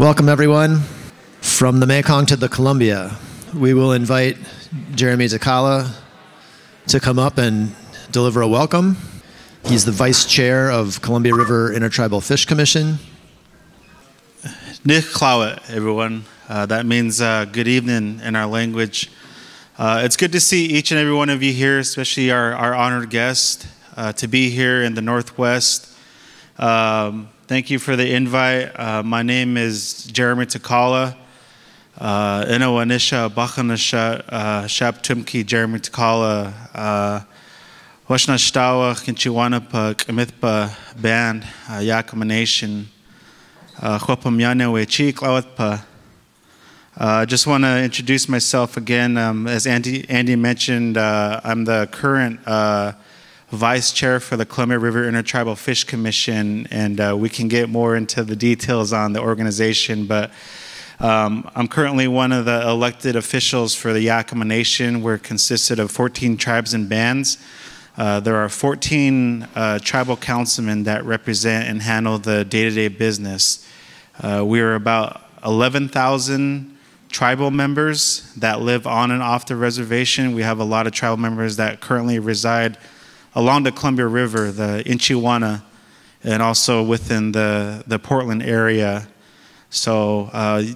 Welcome, everyone. From the Mekong to the Columbia, we will invite Jeremy Takala to come up and deliver a welcome. He's the Vice Chair of Columbia River Intertribal Fish Commission. Nik Klawat, everyone. That means good evening in our language. It's good to see each and every one of you here, especially our honored guest, to be here in the Northwest. Thank you for the invite. My name is Jeremy Takala. Inawanisha Bakhanasha Shaptumki Jeremy Takala. Washna Shtawa Kinchiwanapa Kamithpa Band Yakama Nation. Khwapamyane Wechi Klawatpa. I just want to introduce myself again. As Andy mentioned, I'm the current Vice Chair for the Columbia River Intertribal Fish Commission, and we can get more into the details on the organization, but I'm currently one of the elected officials for the Yakama Nation. We're consisted of 14 tribes and bands. There are 14 tribal councilmen that represent and handle the day-to-day business. We are about 11,000 tribal members that live on and off the reservation. We have a lot of tribal members that currently reside along the Columbia River, the Inchiwana, and also within the Portland area. So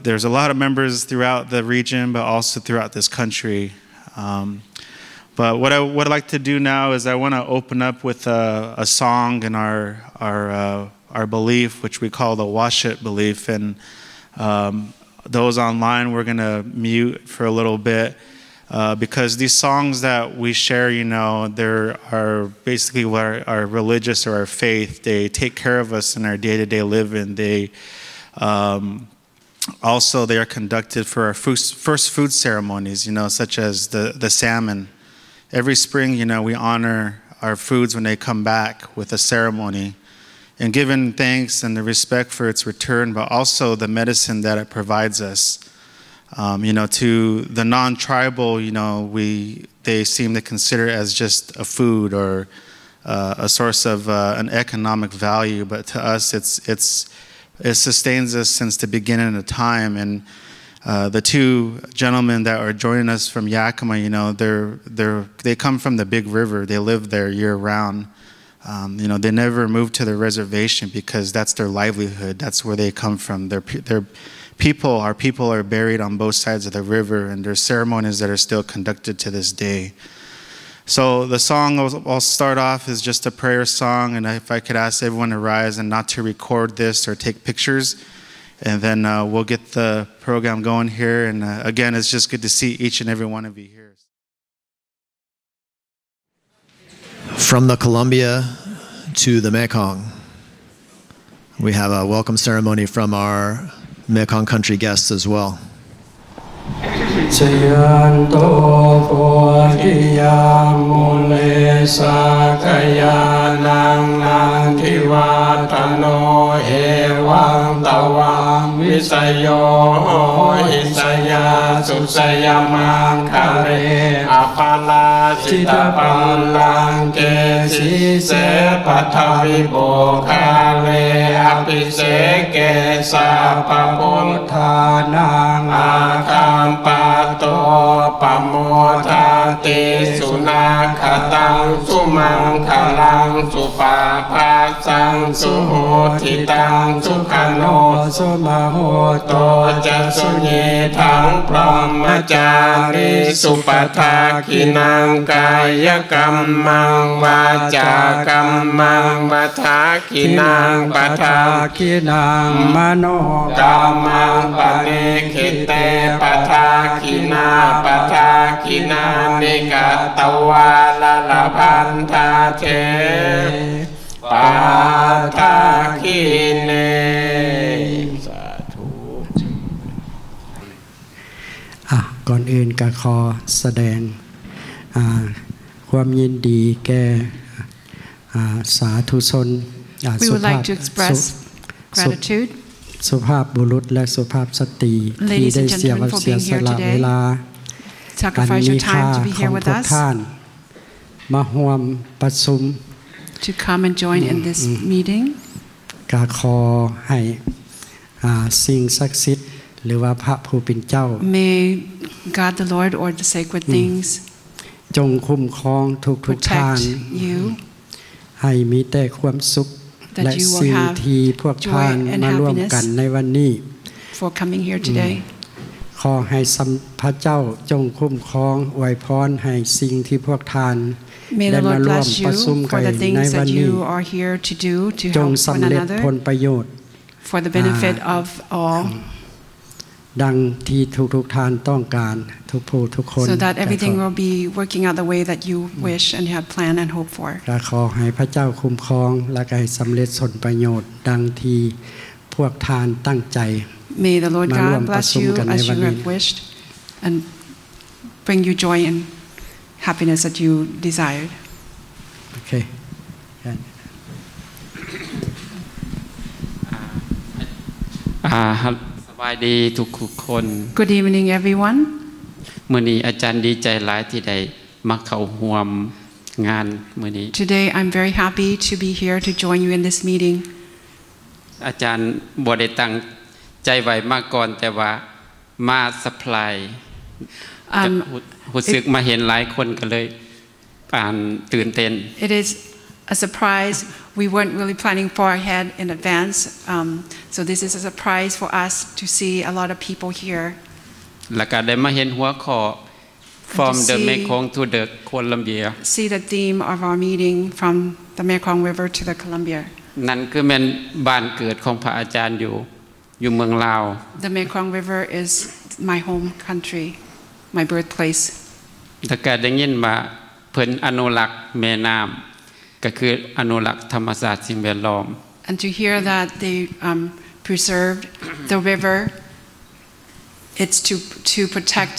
there's a lot of members throughout the region, but also throughout this country. But what I'd like to do now is I want to open up with a song in our belief, which we call the Washit belief. And those online, we're going to mute for a little bit. Because these songs that we share, you know, they are basically what our religious or our faith. They take care of us in our day-to-day living. They also they are conducted for our first food ceremonies, you know, such as the salmon. Every spring, you know, we honor our foods when they come back with a ceremony, and giving thanks and the respect for its return, but also the medicine that it provides us. You know, to the non-tribal, you know, they seem to consider it as just a food or a source of an economic value, but to us, it sustains us since the beginning of time. And the two gentlemen that are joining us from Yakama, you know, they come from the Big River. They live there year-round. You know, they never move to the reservation because that's their livelihood. That's where they come from. Our people are buried on both sides of the river, and there's ceremonies that are still conducted to this day. So the song I'll start off is just a prayer song, and if I could ask everyone to rise and not to record this or take pictures, and then we'll get the program going here. And again, it's just good to see each and every one of you here. From the Columbia to the Mekong, we have a welcome ceremony from our Mekong country guests as well. Chiang to Kiya Mule Sakaya Nang Tiwatano Ewang Tawang Visayo Isaya Susaya Mangkare Apala Sitapalang Kesi Se Patavi Bokare Apise Kesa Papuntanang Akampato Pamotati Sunakatang Sumangkalang Supapasang Suhutitang Sukano Sumahoto Jasunyi Tang Brahmachari Supatakinang Kaya Kamang Vaja Kamang Vatakinang Patakinang Mano Kamang Panikite Patakina Patakina Nikatawala Lapantate Patakine.ก่อนอื่นก็ขอแสดงความยินดีแก่สาธุชน We would like to express gratitude. สุภาพบุรุษและสุภาพสตรีที่ได้เสียสละเวลาอันมีค่าของพวกท่านมาร่วมประชุม to come and join in this meeting. ก็ขอให้ สิ่งศักดิ์สิทธิ์หรือว่าพระผู้เป็นเจ้า May God the Lord or the sacred things จงคุ้มครองทุกทางให้มีแต่ความสุขและสิ่งที่พวกท่านมาร่วมกันในวันนี้ for coming here today ขอให้พระเจ้าจงคุ้มครองอวยพรให้สิ่งที่พวกท่านได้มาร่วมประชุมกันในวันนี้จงสำเร็จผลประโยชน์ for the benefit of all ดังที่ทุกท่านต้องการทุกผู้ทุกคน so that everything will be working out the way that you wish and have planned and hope for และขอให้พระเจ้าคุ้มครองและให้สำเร็จผลประโยชน์ดังที่พวกท่านตั้งใจ May the Lord God bless you as you have wished and bring you joy and happiness that you desired. Okay. สบายดีทุกคน Good evening, everyone. มื้อนี้อาจารย์ดีใจหลายที่ได้มาเข้าร่วมงานมื้อนี้ Today, I'm very happy to be here to join you in this meeting. อาจารย์บ่ได้ตั้งใจไว้มาก่อนแต่ว่ามาซัพพลายรู้สึกมาเห็นหลายคนก็เลยตื่นเต้น It is a surprise. We weren't really planning far ahead in advance, so this is a surprise for us to see a lot of people here. แล้วก็ได้มาเห็นหัวข้อ From the Mekong to the Columbia. See the theme of our meeting from the Mekong River to the Columbia. นั่นคือแม่นบ้านเกิดของพระอาจารย์อยู่เมืองลาว The Mekong River is my home country, my birthplace. แล้วก็ได้ยินว่าเพิ่นอนุรักษ์แม่น้ำก็คืออนุรักษ์ธรรมชาติสิ่งแวดล้อม And to hear that they preserved the river, it's to protect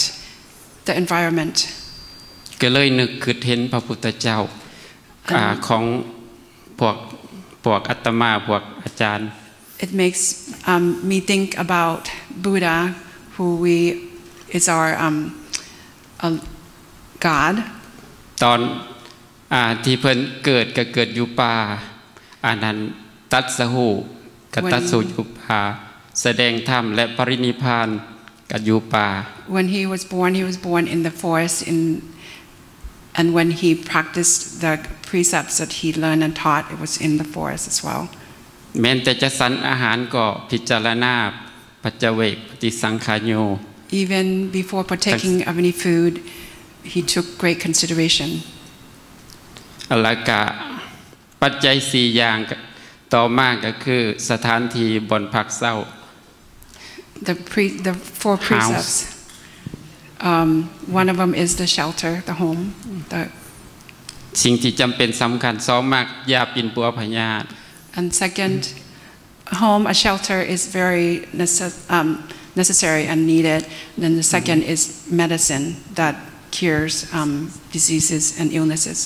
the environment. ก็เลยนึกคิดเห็นพระพุทธเจ้าของพวกอาตมาพวกอาจารย์ It makes me think about Buddha, who is our God. ตอนที่เพิ่นเกิดก็เกิดอยู่ป่าอันนั้นตัดสหูก็ตัดสู่อยู่ป่าแสดงธรรมและปรินิพพานก็อยู่ป่า When he was born in the forest, and when he practiced the precepts that he learned and taught, it was in the forest as well. แม้แต่จะสันอาหารก็พิจารณาปัจจเวกปฏิสังขารโย Even before partaking of any food, he took great consideration. แล้วก็ปัจจัย4อย่างต่อมาก็คือสถานที่บนพักเศร้า The 4 precepts. One of them is the shelter, the home. สิ่งที่จำเป็นสำคัญ2มากยาปินปัวพยาธิ And second, a shelter is very necessary and needed. Then the second is medicine that cures diseases and illnesses.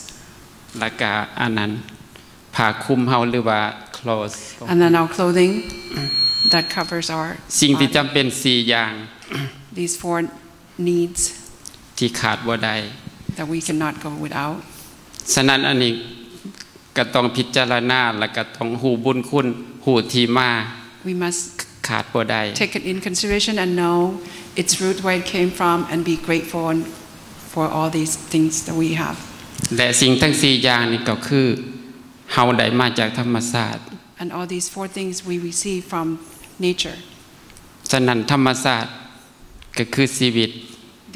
แล้วก็อันนั้นผ้าคลุมเฮาหรือว่า clothes. And then our clothing that covers our สิ่งที่จำเป็น4อย่าง These 4 needs ที่ขาดบ่ได้ that we cannot go without. ฉะนั้นอันนี้ก็ต้องพิจารณาและก็ต้องหูบุญคุณหูที่มา We must ขาดบ่ได้ take it in consideration and know its root, where it came from, and be grateful for all these things that we have. และสิ่งทั้ง4อย่างนี้ก็คือเฮาได้มาจากธรรมชาติ And all these 4 things we receive from nature. ฉะนั้นธรรมชาติก็คือชีวิต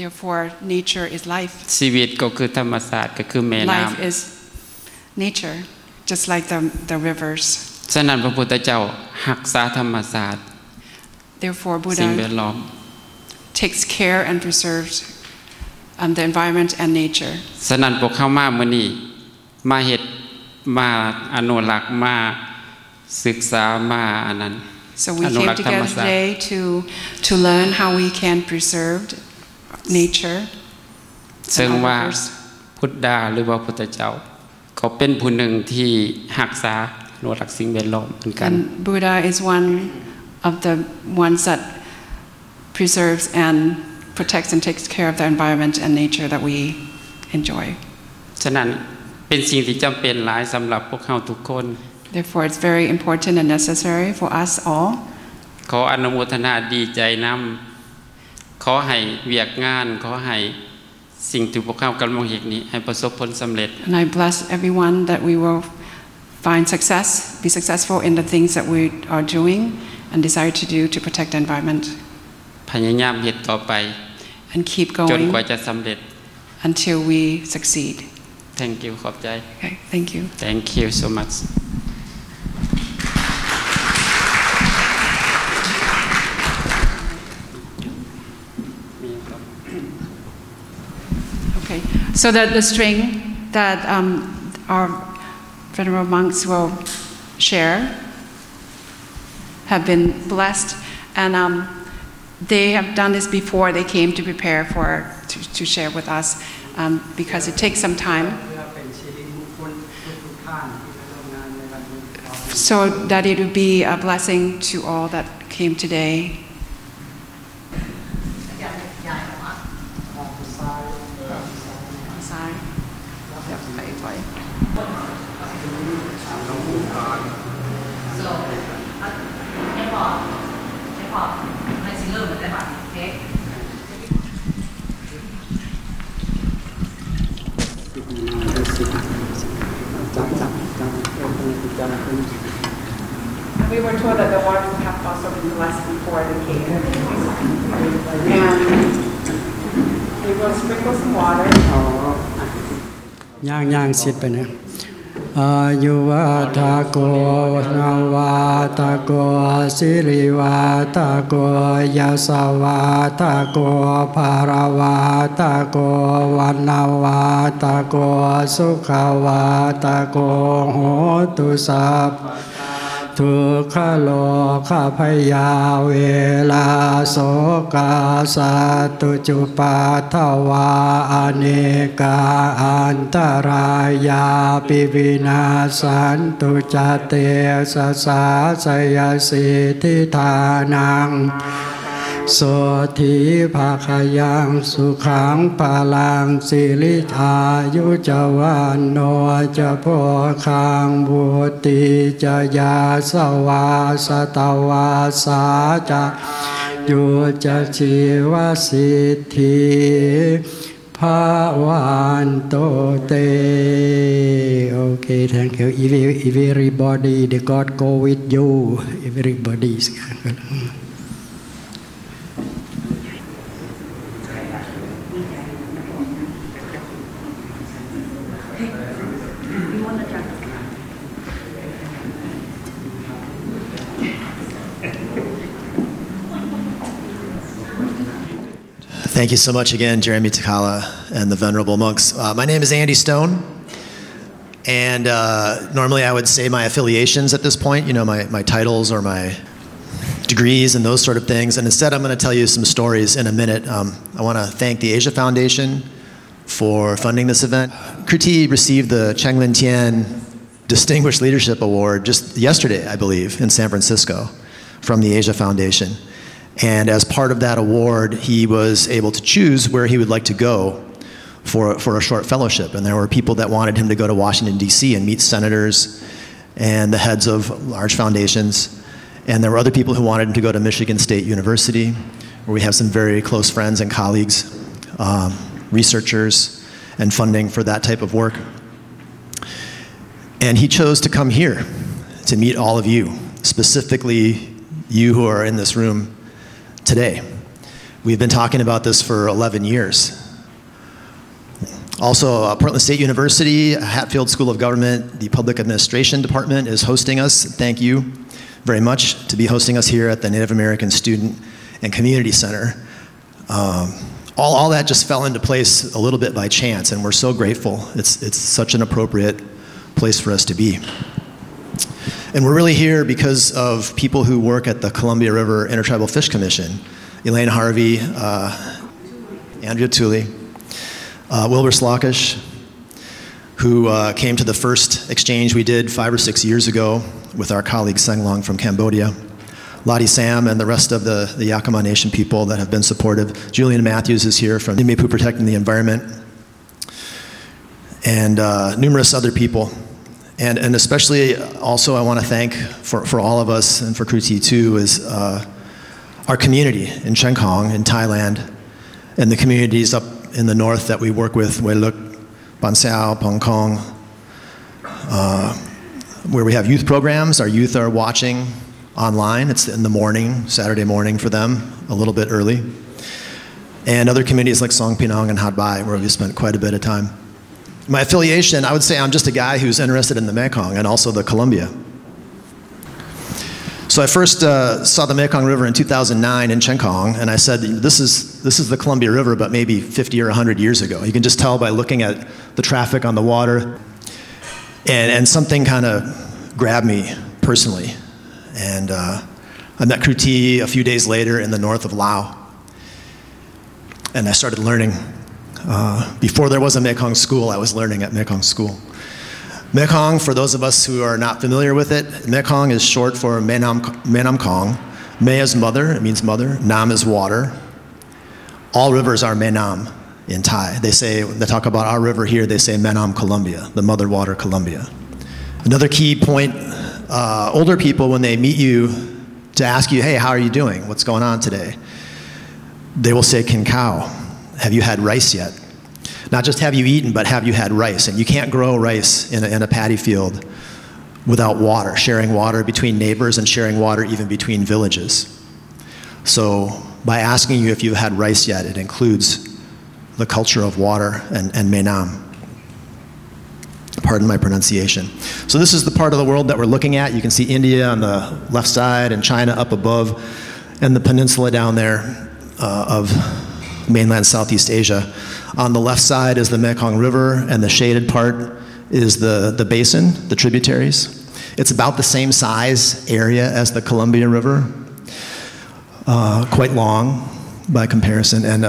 Therefore, nature is life. ชีวิตก็คือธรรมชาติก็คือแม่น้ำ Life is nature, just like the rivers. ฉะนั้นพระพุทธเจ้ารักษาธรรมชาติ Therefore, สิ่งแวดล้อม takes care and preserves the environment and nature. ฉะนั้นพวกเข้ามามื้อนี้มาเฮ็ดมาอนุรักษ์มาศึกษามาอันนั้น So we came together today to learn how we can preserve nature. ซึ่งว่าพุทธาหรือว่าพุทธเจ้าเขาเป็นผู้หนึ่งที่รักษาอนุรักษ์สิ่งแวดล้อมเหมือนกัน And Buddha is one of the ones that preserves and protects and takes care of the environment and nature that we enjoy. ฉะนั้นเป็นสิ่งที่จำเป็นหลายสำหรับพวกเราทุกคน Therefore, it's very important and necessary for us all. ขออนุโมทนาดีใจนำขอให้เวียกงานขอให้สิ่งที่พวกเขากำลังเฮ็ดนี้ให้ประสบผลสำเร็จ And I bless everyone that we will find success, be successful in the things that we are doing and desire to do to protect the environment. พยายามเฮ็ดต่อไป And keep จน going กว่าจะสำเร็จ until we succeed. Thank you ขอบใจ Okay, thank you. Thank you so much. Okay, so that the string that our venerable monks will share have been blessed, and they have done this before they came to prepare to share with us, because it takes some time, so that it will be a blessing to all that came today. We were told that the waters have also been blessed before they came. And we will sprinkle some water. ย่างสิไปนะอายุวัฏโกนาวาตโกสิริวาตโกยาสวาตโกภารวาตโกวันนาวาตโกสุขาวาตโกโหตุสัพทุกขโลกพยาเวลาโสกาสัตตุจุปัฏฐวาอเนกาอันตรายาปิวินาสันตุจเตสสาสยสิทธิทานังโสธิภาคยังสุขังปาลังสิริอายุจวันโนจะโพคังบุติจะยาสวาสตวาสาจะยุจะชีวสิทธิภาวันโตเต Okay, thank you. Everybody, the God go with you. Everybody is good. Thank you so much again, Jeremy Takala and the Venerable Monks. My name is Andy Stone, and normally I would say my affiliations at this point, you know, my titles or my degrees and those sort of things, and instead I'm going to tell you some stories in a minute. I want to thank the Asia Foundation for funding this event. Kruti received the Chang-Lin Tien Distinguished Leadership Award just yesterday, I believe, in San Francisco from the Asia Foundation. And as part of that award, he was able to choose where he would like to go for a short fellowship. And there were people that wanted him to go to Washington, D.C. and meet senators and the heads of large foundations. And there were other people who wanted him to go to Michigan State University, where we have some very close friends and colleagues, researchers, and funding for that type of work. And he chose to come here to meet all of you, specifically you who are in this room today. We've been talking about this for 11 years. Also, Portland State University, Hatfield School of Government, the Public Administration Department is hosting us. Thank you very much to be hosting us here at the Native American Student and Community Center. All that just fell into place a little bit by chance, and we're so grateful. It's such an appropriate place for us to be. And we're really here because of people who work at the Columbia River Intertribal Fish Commission. Elaine Harvey, Andrea Tully, Wilbur Slockish, who came to the first exchange we did 5 or 6 years ago with our colleague Seng Long from Cambodia. Lottie Sam and the rest of the Yakama Nation people that have been supportive. Julian Matthews is here from Niwat Protecting the Environment. And numerous other people. And especially also I want to thank for all of us and for Kruti too is our community in Khong in Thailand, and the communities up in the north that we work with, Hueluk, Ban Sao, Pong Kong, where we have youth programs. Our youth are watching online. It's in the morning, Saturday morning for them, a little bit early. And other communities like Song Pinong and Hat Bai, where we spent quite a bit of time. My affiliation, I would say I'm just a guy who's interested in the Mekong and also the Columbia. So I first saw the Mekong River in 2009 in Khong, and I said, this is the Columbia River, but maybe 50 or 100 years ago. You can just tell by looking at the traffic on the water. And something kind of grabbed me personally. And I met Kruti a few days later in the north of Laos. And I started learning. Before there was a Mekong school, I was learning at Mekong school. Mekong, for those of us who are not familiar with it, Mekong is short for Menam Kong. Me is mother, it means mother. Nam is water. All rivers are Menam in Thai. They talk about our river here, they say Menam Columbia, the mother water Columbia. Another key point, older people, when they meet you to ask you, hey, how are you doing? What's going on today? They will say, Kin Khao, have you had rice yet? Not just have you eaten, but have you had rice? And you can't grow rice in a paddy field without water, sharing water between neighbors and sharing water even between villages. So by asking you if you've had rice yet, it includes the culture of water and Menam. Pardon my pronunciation. So this is the part of the world that we're looking at. You can see India on the left side and China up above, and the peninsula down there of mainland Southeast Asia. On the left side is the Mekong River, and the shaded part is the basin, the tributaries. It's about the same size area as the Columbia River, quite long by comparison. And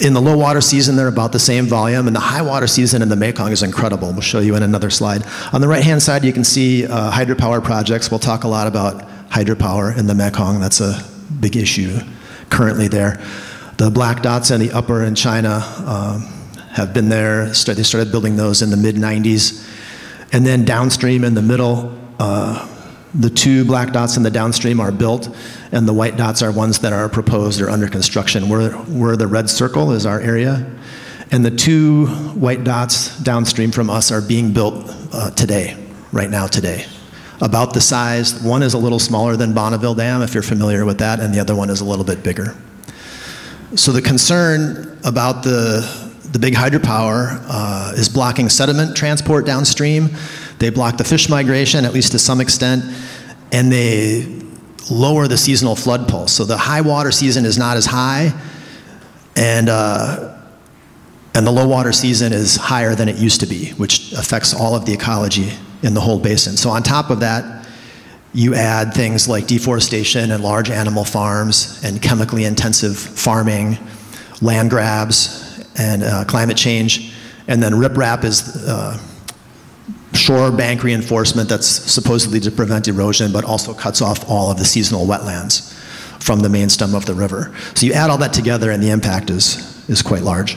in the low water season, they're about the same volume, and the high water season in the Mekong is incredible. We'll show you in another slide. On the right-hand side, you can see hydropower projects. We'll talk a lot about hydropower in the Mekong. That's a big issue currently there. The black dots in the upper in China have been there. They started building those in the mid-90s. And then downstream in the middle, the two black dots in the downstream are built, and the white dots are ones that are proposed or under construction. Where the red circle is our area. And the two white dots downstream from us are being built today, right now today. About the size, one is a little smaller than Bonneville Dam, if you're familiar with that, and the other one is a little bit bigger. So the concern about the big hydropower is blocking sediment transport downstream. They block the fish migration, at least to some extent, and they lower the seasonal flood pulse. So the high water season is not as high, and the low water season is higher than it used to be, which affects all of the ecology in the whole basin. So on top of that, you add things like deforestation and large animal farms and chemically intensive farming, land grabs, and climate change. And then riprap is shore bank reinforcement that's supposedly to prevent erosion, but also cuts off all of the seasonal wetlands from the main stem of the river. So you add all that together and the impact is quite large.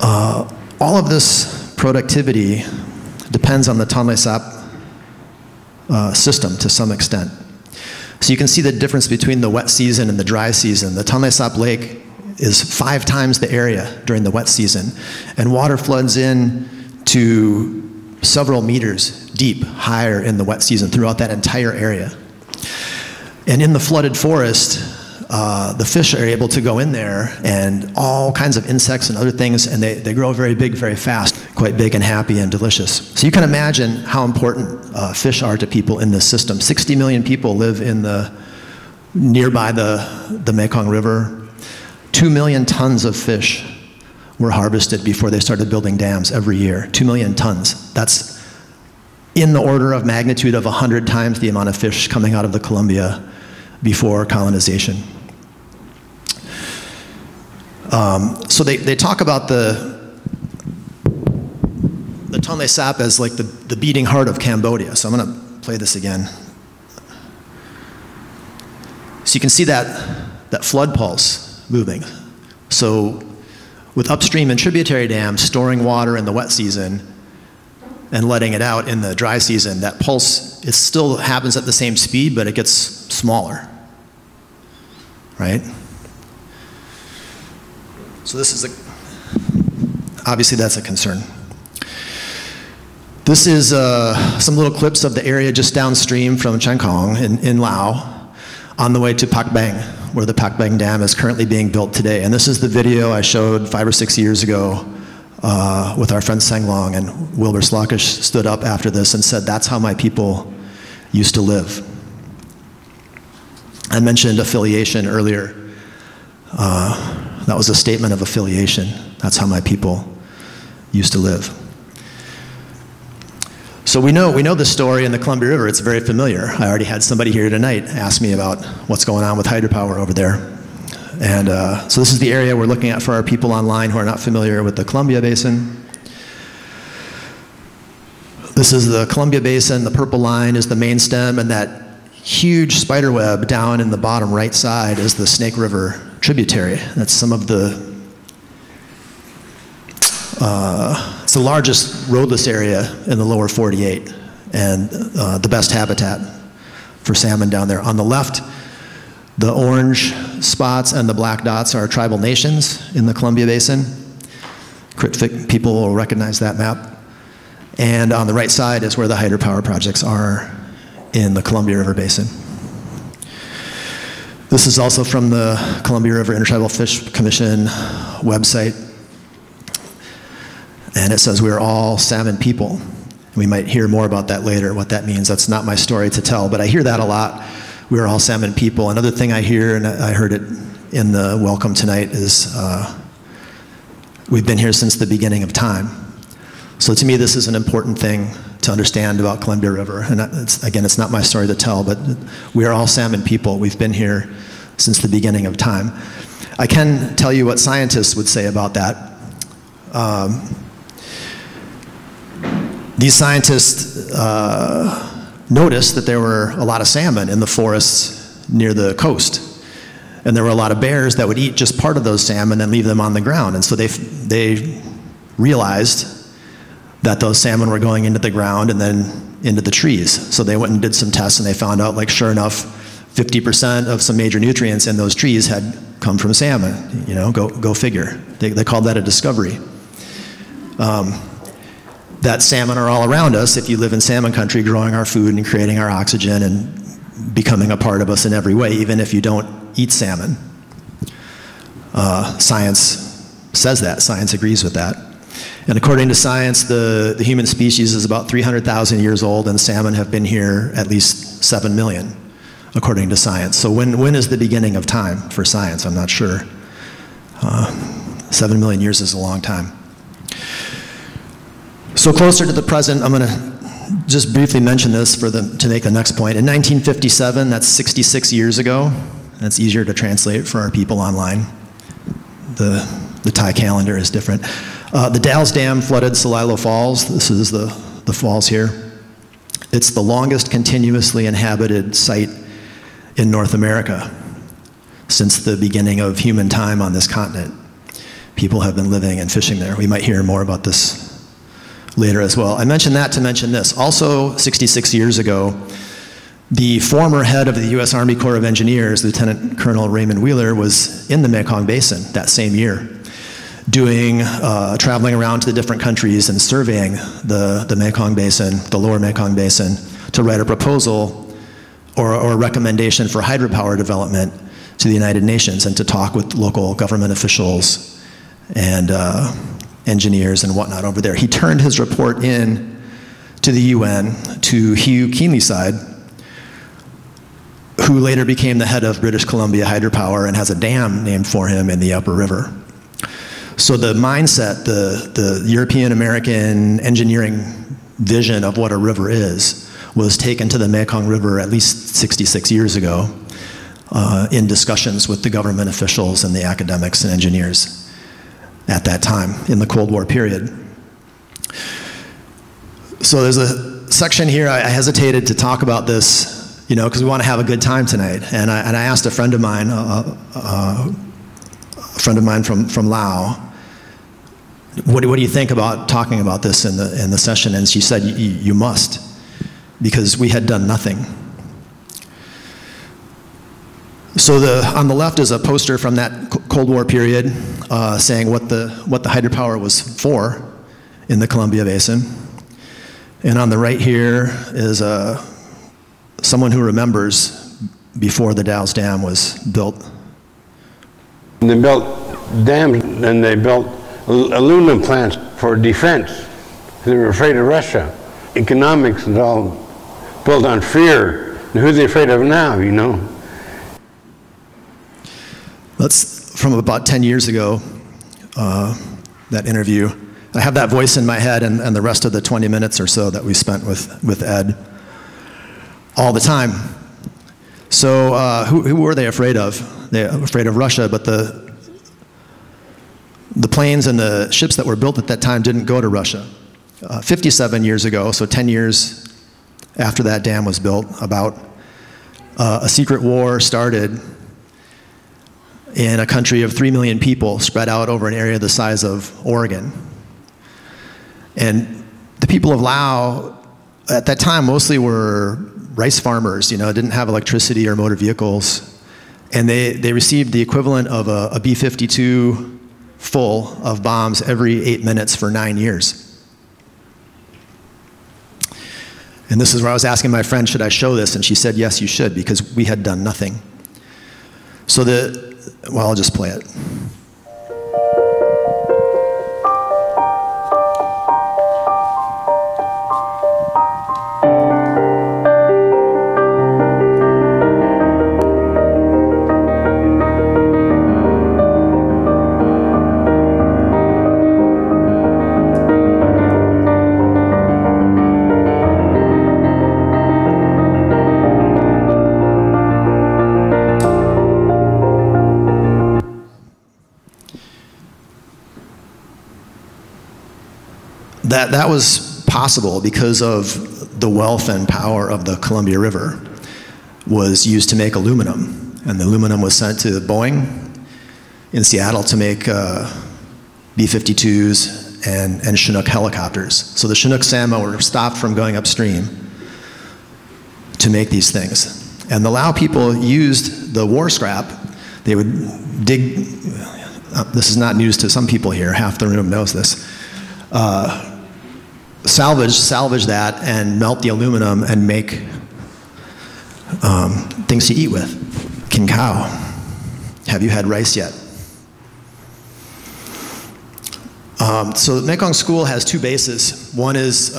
All of this productivity depends on the Tonle Sap system to some extent. So you can see the difference between the wet season and the dry season. The Tonle Sap Lake is 5 times the area during the wet season, and water floods in to several meters deep, higher in the wet season throughout that entire area. And in the flooded forest, the fish are able to go in there, and all kinds of insects and other things, and they grow very big, very fast, quite big and happy and delicious. So you can imagine how important fish are to people in this system. 60 million people live in nearby the Mekong River. 2 million tons of fish were harvested before they started building dams every year. 2 million tons. That's in the order of magnitude of 100 times the amount of fish coming out of the Columbia before colonization. So they talk about the Tonle Sap as like the beating heart of Cambodia. So I'm going to play this again. So you can see that flood pulse moving. So with upstream and tributary dams storing water in the wet season and letting it out in the dry season, that pulse it still happens at the same speed, but it gets smaller, right? So this is obviously that's a concern. This is some little clips of the area just downstream from Kong in Laos on the way to Pak Bang, where the Pak Bang Dam is currently being built today. And this is the video I showed 5 or 6 years ago with our friend Seng Long, and Wilbur Slockish stood up after this and said, that's how my people used to live. I mentioned affiliation earlier. That was a statement of affiliation. That's how my people used to live. So we know the story in the Columbia River. It's very familiar. I already had somebody here tonight ask me about what's going on with hydropower over there. And so this is the area we're looking at for our people online who are not familiar with the Columbia Basin. This is the Columbia Basin. The purple line is the main stem, and that huge spider web down in the bottom right side is the Snake River tributary. That's some of the it's the largest roadless area in the lower 48, and the best habitat for salmon down there. On the left, the orange spots and the black dots are tribal nations in the Columbia Basin. Crit people will recognize that map. And on the right side is where the hydropower projects are in the Columbia River Basin. This is also from the Columbia River Intertribal Fish Commission website. And it says we're all salmon people. We might hear more about that later, what that means. That's not my story to tell, but I hear that a lot. We're all salmon people. Another thing I hear, and I heard it in the welcome tonight, is we've been here since the beginning of time. So to me, this is an important thing to understand about Columbia River. And again, it's not my story to tell, but we are all salmon people. We've been here since the beginning of time. I can tell you what scientists would say about that. These scientists noticed that there were a lot of salmon in the forests near the coast. And there were a lot of bears that would eat just part of those salmon and leave them on the ground. And so they realized that those salmon were going into the ground and then into the trees. So they went and did some tests, and they found out, like, sure enough, 50% of some major nutrients in those trees had come from salmon. You know, go figure. They called that a discovery. That salmon are all around us if you live in salmon country, growing our food and creating our oxygen and becoming a part of us in every way, even if you don't eat salmon. Science says that. Science agrees with that. And according to science, the human species is about 300,000 years old, and salmon have been here at least 7 million, according to science. So when is the beginning of time for science? I'm not sure. 7 million years is a long time. So closer to the present, I'm going to just briefly mention this to make the next point. In 1957, that's 66 years ago. That's easier to translate for our people online. The Thai calendar is different. The Dalles Dam flooded Celilo Falls. This is the falls here. It's the longest continuously inhabited site in North America since the beginning of human time on this continent. People have been living and fishing there. We might hear more about this later as well. I mentioned that to mention this. Also, 66 years ago, the former head of the U.S. Army Corps of Engineers, Lieutenant Colonel Raymond Wheeler, was in the Mekong Basin that same year, traveling around to the different countries and surveying the Mekong Basin, the lower Mekong Basin, to write a proposal or a recommendation for hydropower development to the United Nations, and to talk with local government officials and engineers and whatnot over there. He turned his report in to the UN to Hugh Keenlyside, who later became the head of British Columbia Hydropower and has a dam named for him in the upper river. So the mindset, the European-American engineering vision of what a river is, was taken to the Mekong River at least 66 years ago in discussions with the government officials and the academics and engineers at that time in the Cold War period. So there's a section here, I hesitated to talk about this, you know, because we want to have a good time tonight. And I asked a friend of mine, from Laos, what do you think about talking about this in the session? And she said, you must. because we had done nothing. So on the left is a poster from that Cold War period saying what the hydropower was for in the Columbia Basin. And on the right here is someone who remembers before the Dalles Dam was built. They built dams and they built aluminum plants for defense. They were afraid of Russia. Economics is all built on fear. And who are they afraid of now, you know? That's from about 10 years ago, that interview. I have that voice in my head and the rest of the 20 minutes or so that we spent with Ed all the time. So who were they afraid of? They were afraid of Russia, but the planes and the ships that were built at that time didn't go to Russia. 57 years ago, so 10 years after that dam was built, a secret war started in a country of 3 million people spread out over an area the size of Oregon. And the people of Laos at that time mostly were rice farmers, didn't have electricity or motor vehicles. And they received the equivalent of a B-52 full of bombs every 8 minutes for 9 years. And this is where I was asking my friend, should I show this? And she said, yes, you should, because we had done nothing. So well, I'll just play it. That was possible because of the wealth and power of the Columbia River was used to make aluminum. And the aluminum was sent to Boeing in Seattle to make B-52s and Chinook helicopters. So the Chinook salmon were stopped from going upstream to make these things. And the Lao people used the war scrap. They would dig, this is not news to some people here, half the room knows this, salvage that and melt the aluminum and make things to eat with. Kin Khao, have you had rice yet? So the Mekong School has two bases. One is,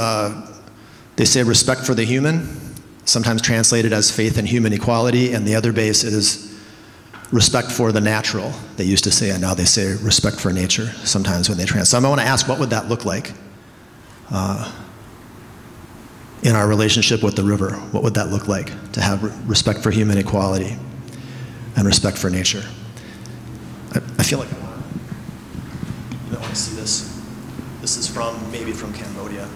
they say respect for the human, sometimes translated as faith in human equality, and the other base is respect for the natural, they used to say, and now they say respect for nature sometimes when they translate. So I want to ask, what would that look like in our relationship with the river? What would that look like to have respect for human equality and respect for nature? I feel like you don't want to see this. This is maybe from Cambodia,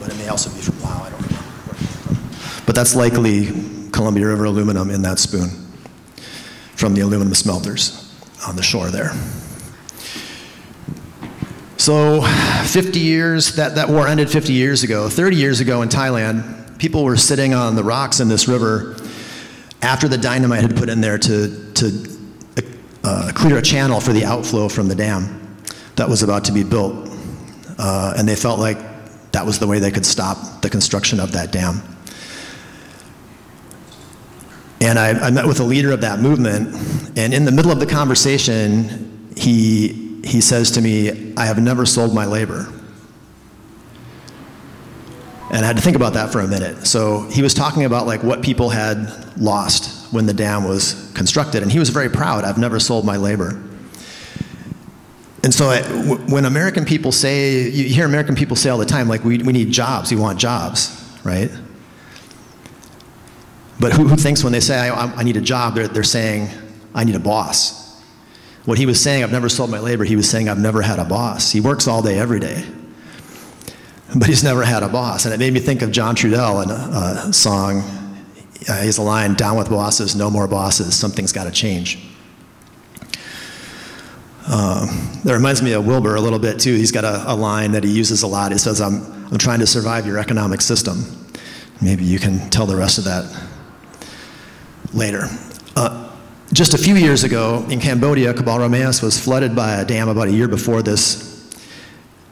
but it may also be from Laos, I don't remember where it came from. But that's likely Columbia River aluminum in that spoon from the aluminum smelters on the shore there. So 50 years, that war ended 50 years ago. 30 years ago in Thailand, people were sitting on the rocks in this river after the dynamite had put in there to clear a channel for the outflow from the dam that was about to be built. And they felt like that was the way they could stop the construction of that dam. And I met with a leader of that movement, and in the middle of the conversation, he says to me, I have never sold my labor. And I had to think about that for a minute. So he was talking about like what people had lost when the dam was constructed, and he was very proud, I've never sold my labor. And so when American people say, you hear American people say all the time, like we need jobs, we want jobs, right? But who thinks when they say, I need a job, they're saying, I need a boss. What he was saying, I've never sold my labor, he was saying, I've never had a boss. He works all day, every day, but he's never had a boss. And it made me think of John Trudell in a song. He has a line, down with bosses, no more bosses, something's got to change. That reminds me of Wilbur a little bit too. He's got a line that he uses a lot. He says, I'm of trying to survive your economic system. Maybe you can tell the rest of that later. Just a few years ago in Cambodia, Cabal Romeas was flooded by a dam about a year before this.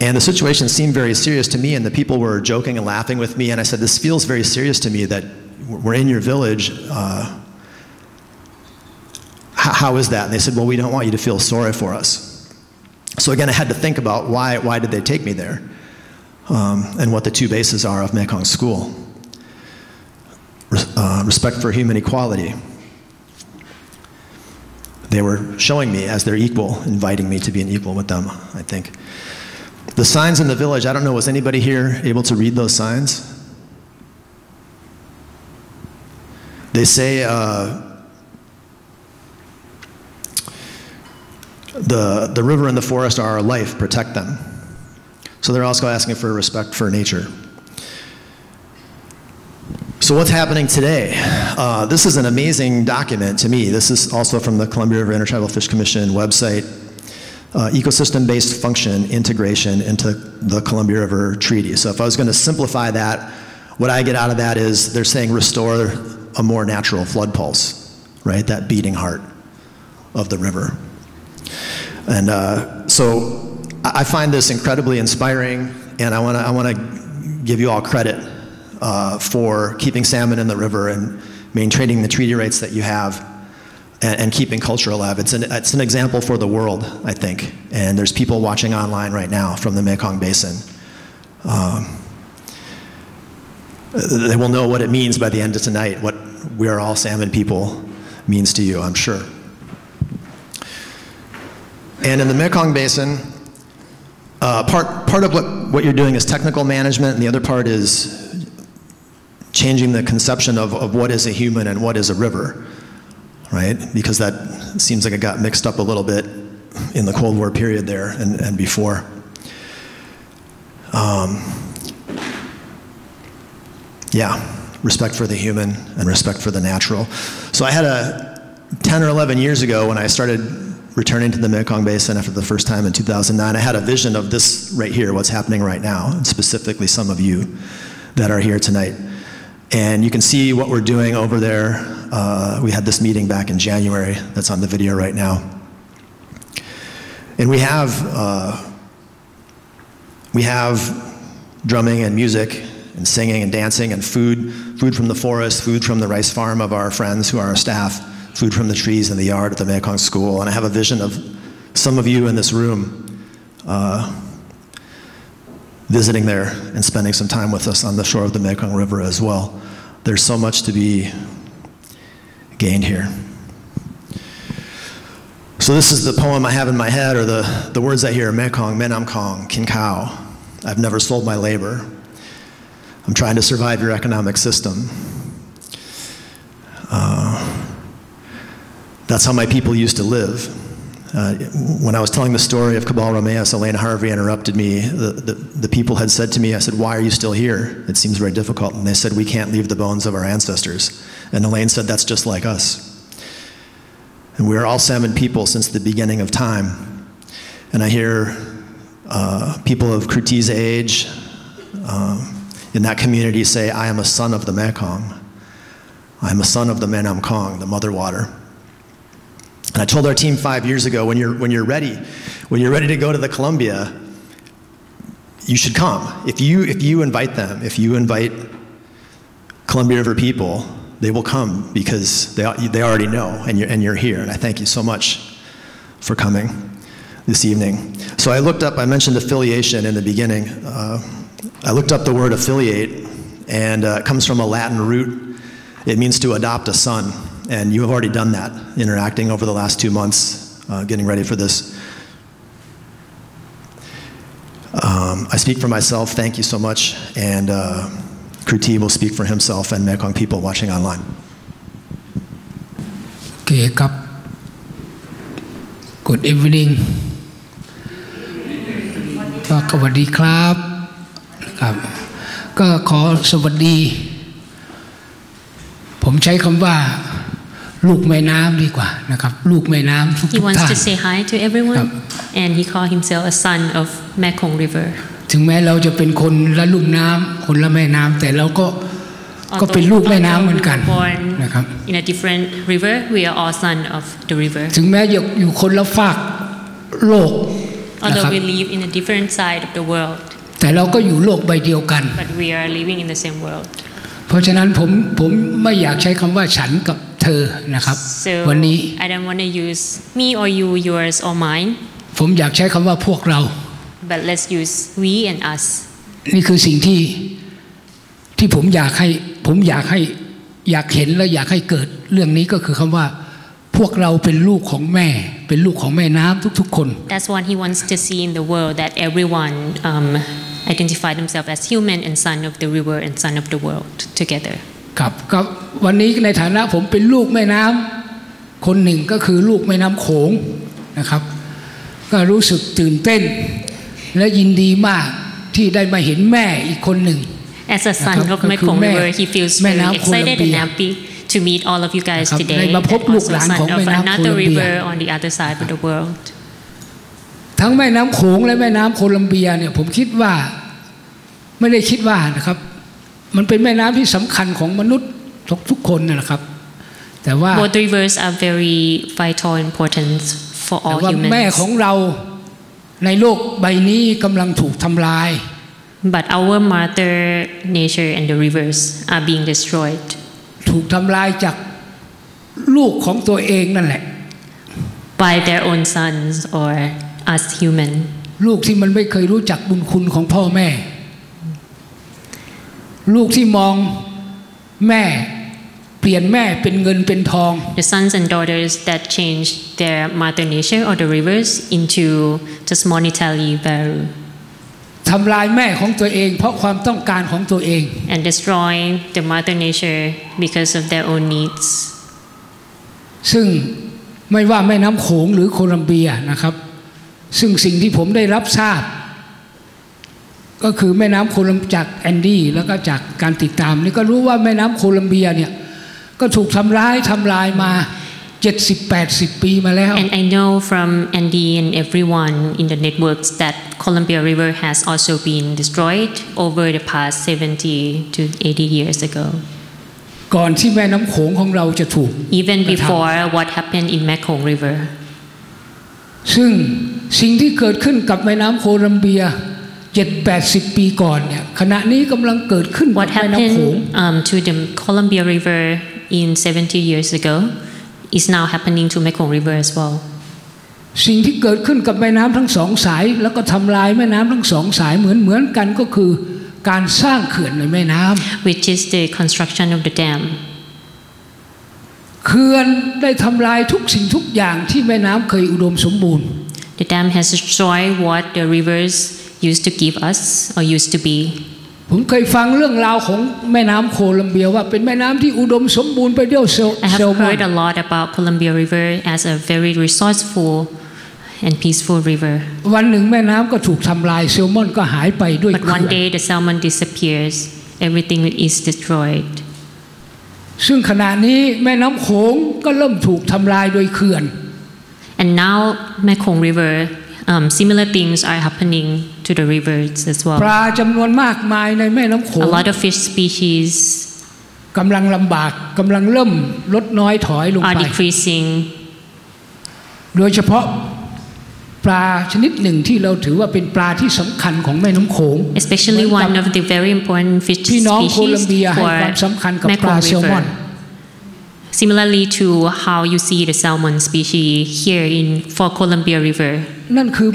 And the situation seemed very serious to me, and the people were joking and laughing with me. And I said, this feels very serious to me that we're in your village. How is that? And they said, well, we don't want you to feel sorry for us. So again, I had to think about why did they take me there? And what the two bases are of Mekong School. Respect for human equality. They were showing me as their equal, inviting me to be an equal with them, I think. The signs in the village, I don't know, was anybody here able to read those signs? They say the river and the forest are our life, protect them. So they're also asking for respect for nature. So what's happening today? This is an amazing document to me. This is also from the Columbia River Intertribal Fish Commission website. Ecosystem-based function integration into the Columbia River Treaty. So if I was going to simplify that, what I get out of that is they're saying restore a more natural flood pulse, right? That beating heart of the river. And so I find this incredibly inspiring, and I want to give you all credit for keeping salmon in the river and maintaining the treaty rights that you have and keeping culture alive. It's an example for the world, I think. And there's people watching online right now from the Mekong Basin. They will know what it means by the end of tonight, what we are all salmon people means to you, I'm sure. And in the Mekong Basin, part of what you're doing is technical management, and the other part is changing the conception of what is a human and what is a river, right? Because that seems like it got mixed up a little bit in the Cold War period there and before. Yeah, respect for the human and respect for the natural. So I had 10 or 11 years ago when I started returning to the Mekong Basin after the first time in 2009, I had a vision of this right here, what's happening right now, and specifically some of you that are here tonight. And you can see what we're doing over there. We had this meeting back in January that's on the video right now. And we have drumming and music and singing and dancing and food from the forest, food from the rice farm of our friends who are our staff, food from the trees in the yard at the Mekong School. And I have a vision of some of you in this room visiting there and spending some time with us on the shore of the Mekong River as well. There's so much to be gained here. So this is the poem I have in my head, or the words I hear: Mekong, Menam Khong, Kin Khao. I've never sold my labor. I'm trying to survive your economic system. That's how my people used to live. When I was telling the story of Cabal Romeas, Elaine Harvey interrupted me. The people had said to me, I said, why are you still here? It seems very difficult. And they said, we can't leave the bones of our ancestors. And Elaine said, that's just like us. And we are all salmon people since the beginning of time. And I hear people of Kriti's age in that community say, I am a son of the Mekong. I am a son of the Menam Khong, the mother water. And I told our team 5 years ago, when you're ready to go to the Columbia, you should come. If you invite them, if you invite Columbia River people, they will come because they already know, and you're here. And I thank you so much for coming this evening. So I mentioned affiliation in the beginning. I looked up the word affiliate, and it comes from a Latin root. It means to adopt a son. And you have already done that, interacting over the last 2 months, getting ready for this. I speak for myself, thank you so much, and Kriti will speak for himself and Mekong people watching online. Okay, good evening. สวัสดีครับก็ขอสวัสดีผมใช้คำว่าลูกแม่น้ำดีกว่านะครับลูกแม่น้ำทุกท่าน He wants to say hi to everyone and he called himself a son of Mekong River. ถึงแม้เราจะเป็นคนละลุ่มน้ำคนละแม่น้ำแต่เราก็เป็นลูกแม่น้ำเหมือนกันนะครับ In a different river we are all son of the river ถึงแม้อยู่คนละฝากโลก Although we live in a different side of the world แต่เราก็อยู่โลกใบเดียวกัน But we are living in the same world เพราะฉะนั้นผมไม่อยากใช้คำว่าฉันกับเธอนะครับวันนี้ I don't want to use me or you yours or mine ผมอยากใช้คำว่าพวกเรา But let's use we and us นี่คือสิ่งที่ผมอยากเห็นและอยากให้เกิดเรื่องนี้ก็คือคำว่าพวกเราเป็นลูกของแม่เป็นลูกของแม่น้ำทุกๆคน That's what he wants to see in the world that everyone identify themselves as human and son of the river and son of the world together ครับก็วันนี้ในฐานะผมเป็นลูกแม่น้ำคนหนึ่งก็คือลูกแม่น้ำโขงนะครับก็รู้สึกตื่นเต้นและยินดีมากที่ได้มาเห็นแม่อีกคนหนึ่ง As a son of Mekong River he feels very excited and happy to meet all of you guys today and also son of another river on the other side of the world ทั้งแม่น้ำโขงและแม่น้ำโคลัมเบียเนี่ยผมคิดว่าไม่ได้คิดว่านะครับมันเป็นแม่น้ำที่สำคัญของมนุษย์ทุกคนนะครับแต่ว่า Both rivers are very vital important for all humans แม่ของเราในโลกใบนี้กำลังถูกทำลาย But our mother nature and the rivers are being destroyed ถูกทำลายจากลูกของตัวเองนั่นแหละ By their own sons or us human ลูกที่มันไม่เคยรู้จักบุญคุณของพ่อแม่ลูกที่มองแม่เปลี่ยนแม่เป็นเงินเป็นทอง The sons and daughters that change their mother nature or the rivers into just monetary value ทำลายแม่ของตัวเองเพราะความต้องการของตัวเอง and destroying the mother nature because of their own needs ซึ่งไม่ว่าแม่น้ำโขงหรือโคลัมเบียนะครับซึ่งสิ่งที่ผมได้รับทราบก็คือแม่น้ำโคลัมเบียจากแอนดี้แล้วก็จากการติดตามนี่ก็รู้ว่าแม่น้ำโคลัมเบียเนี่ยก็ถูกทำลายมา70-80 ปีมาแล้ว And I know from Andy and everyone in the networks that Columbia River has also been destroyed over the past 70 to 80 years ago ก่อนที่แม่น้ำโขงของเราจะถูก Even before what happened in Mekong River ซึ่งสิ่งที่เกิดขึ้นกับแม่น้ำโคลัมเบีย70-80 ปีก่อนเนี่ยขณะนี้กำลังเกิดขึ้นกับ What แม่น้ำโขง happened to the Columbia River in 70 years ago is now happening to Mekong River as well สิ่งที่เกิดขึ้นกับแม่น้ำทั้งสองสายแล้วก็ทำลายแม่น้ำทั้งสองสายเหมือนกันก็คือการสร้างเขื่อนในแม่น้ำ which is the construction of the dam เขื่อนได้ทำลายทุกสิ่งทุกอย่างที่แม่น้ำเคยอุดมสมบูรณ์ The dam has destroyed what the rivers used to give us or used to be ผมเคยฟังเรื่องราวของแม่น้ำโคลัมเบียว่าเป็นแม่น้ำที่อุดมสมบูรณ์ไปด้วยแซลมอน I have heard a lot about Columbia River as a very resourceful and peaceful river วันหนึ่งแม่น้ำก็ถูกทำลายแซลมอนก็หายไปด้วย But one day the salmon disappears everything is destroyed ซึ่งขณะนี้แม่น้ำโขงก็เริ่มถูกทำลายโดยเขื่อน And now Mekong River similar things are happening to the rivers as well ปลาจำนวนมากมายในแม่น้ำโขง A lot of fish species กำลังลำบากกำลังเริ่มลดน้อยถอยลงไป are decreasing โดยเฉพาะปลาชนิดหนึ่งที่เราถือว่าเป็นปลาที่สำคัญของแม่น้ำโขง Especially one of the very important fish พี่น้องโคลัม species เบียให้ for ความสำคัญกับปลา Mekong แซลมอน River Similarly to how you see the salmon species here for Columbia River นั่นคือ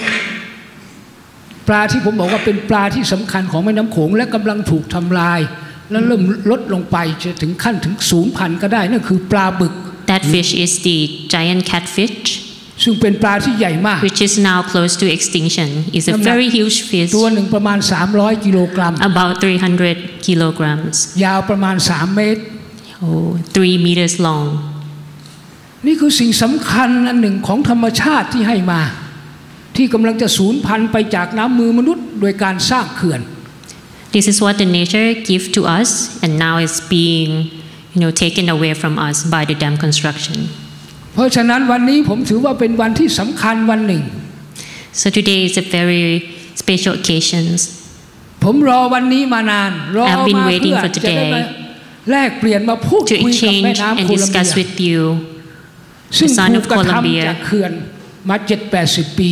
ปลาที่ผมบอกว่าเป็นปลาที่สำคัญของแม่น้ำโขงและกำลังถูกทำลายและเริ่มลดลงไปจะถึงขั้นถึงสูญพันธุ์ก็ได้นั่นคือปลาบึก That fish is the giant catfish ซึ่งเป็นปลาที่ใหญ่มาก which is now close to extinction is a very huge fish ตัวหนึ่งประมาณ300 กิโลกรัม about 300 kilograms ยาวประมาณ3 เมตร 3 meters long นี่คือสิ่งสำคัญอันหนึ่งของธรรมชาติที่ให้มาที่กำลังจะสูญพันธุ์ไปจากน้ำมือมนุษย์โดยการสร้างเขื่อน This is what the nature give to us and now it's being taken away from us by the dam construction เพราะฉะนั้นวันนี้ผมถือว่าเป็นวันที่สำคัญวันหนึ่ง So today is a very special occasion ผมรอวันนี้มานานรอมาเพื่อจะได้มาแลกเปลี่ยนมาพูดคุยกับแม่น้ำโคลัมเบียซึ่งถูกกระทำจากเขื่อนมา 7-80 ปี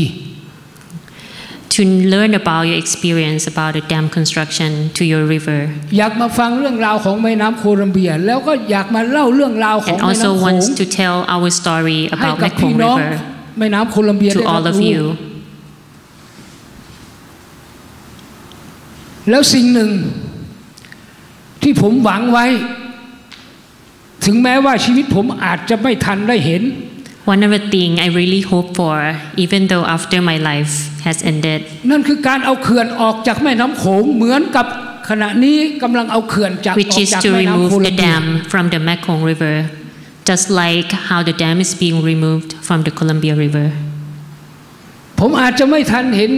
to learn about your experience about the dam construction to your river อยากมาฟังเรื่องราวของแม่น้ำโคลัมเบียแล้วก็อยากมาเล่าเรื่องราวของแม่น้ำโขง and also wants to tell our story about Mekong River แม่น้ำโคลัมเบีย to all of you แล้วสิ่งหนึ่งที่ผมหวังไว้ถึงแม้ว่าชีวิตผมอาจจะไม่ทันได้เห็น One of the things I really hope for, even though after my life has ended, นั่นคือการเอาเขื่อนออกจากแม่น้ำโขงเหมือนกับขณะนี้กำลังเอาเขื่อนจาก which is to remove the dam from the Mekong River, just like how the dam is being removed from the Columbia River. ผมอาจจะไม่ทันเห็น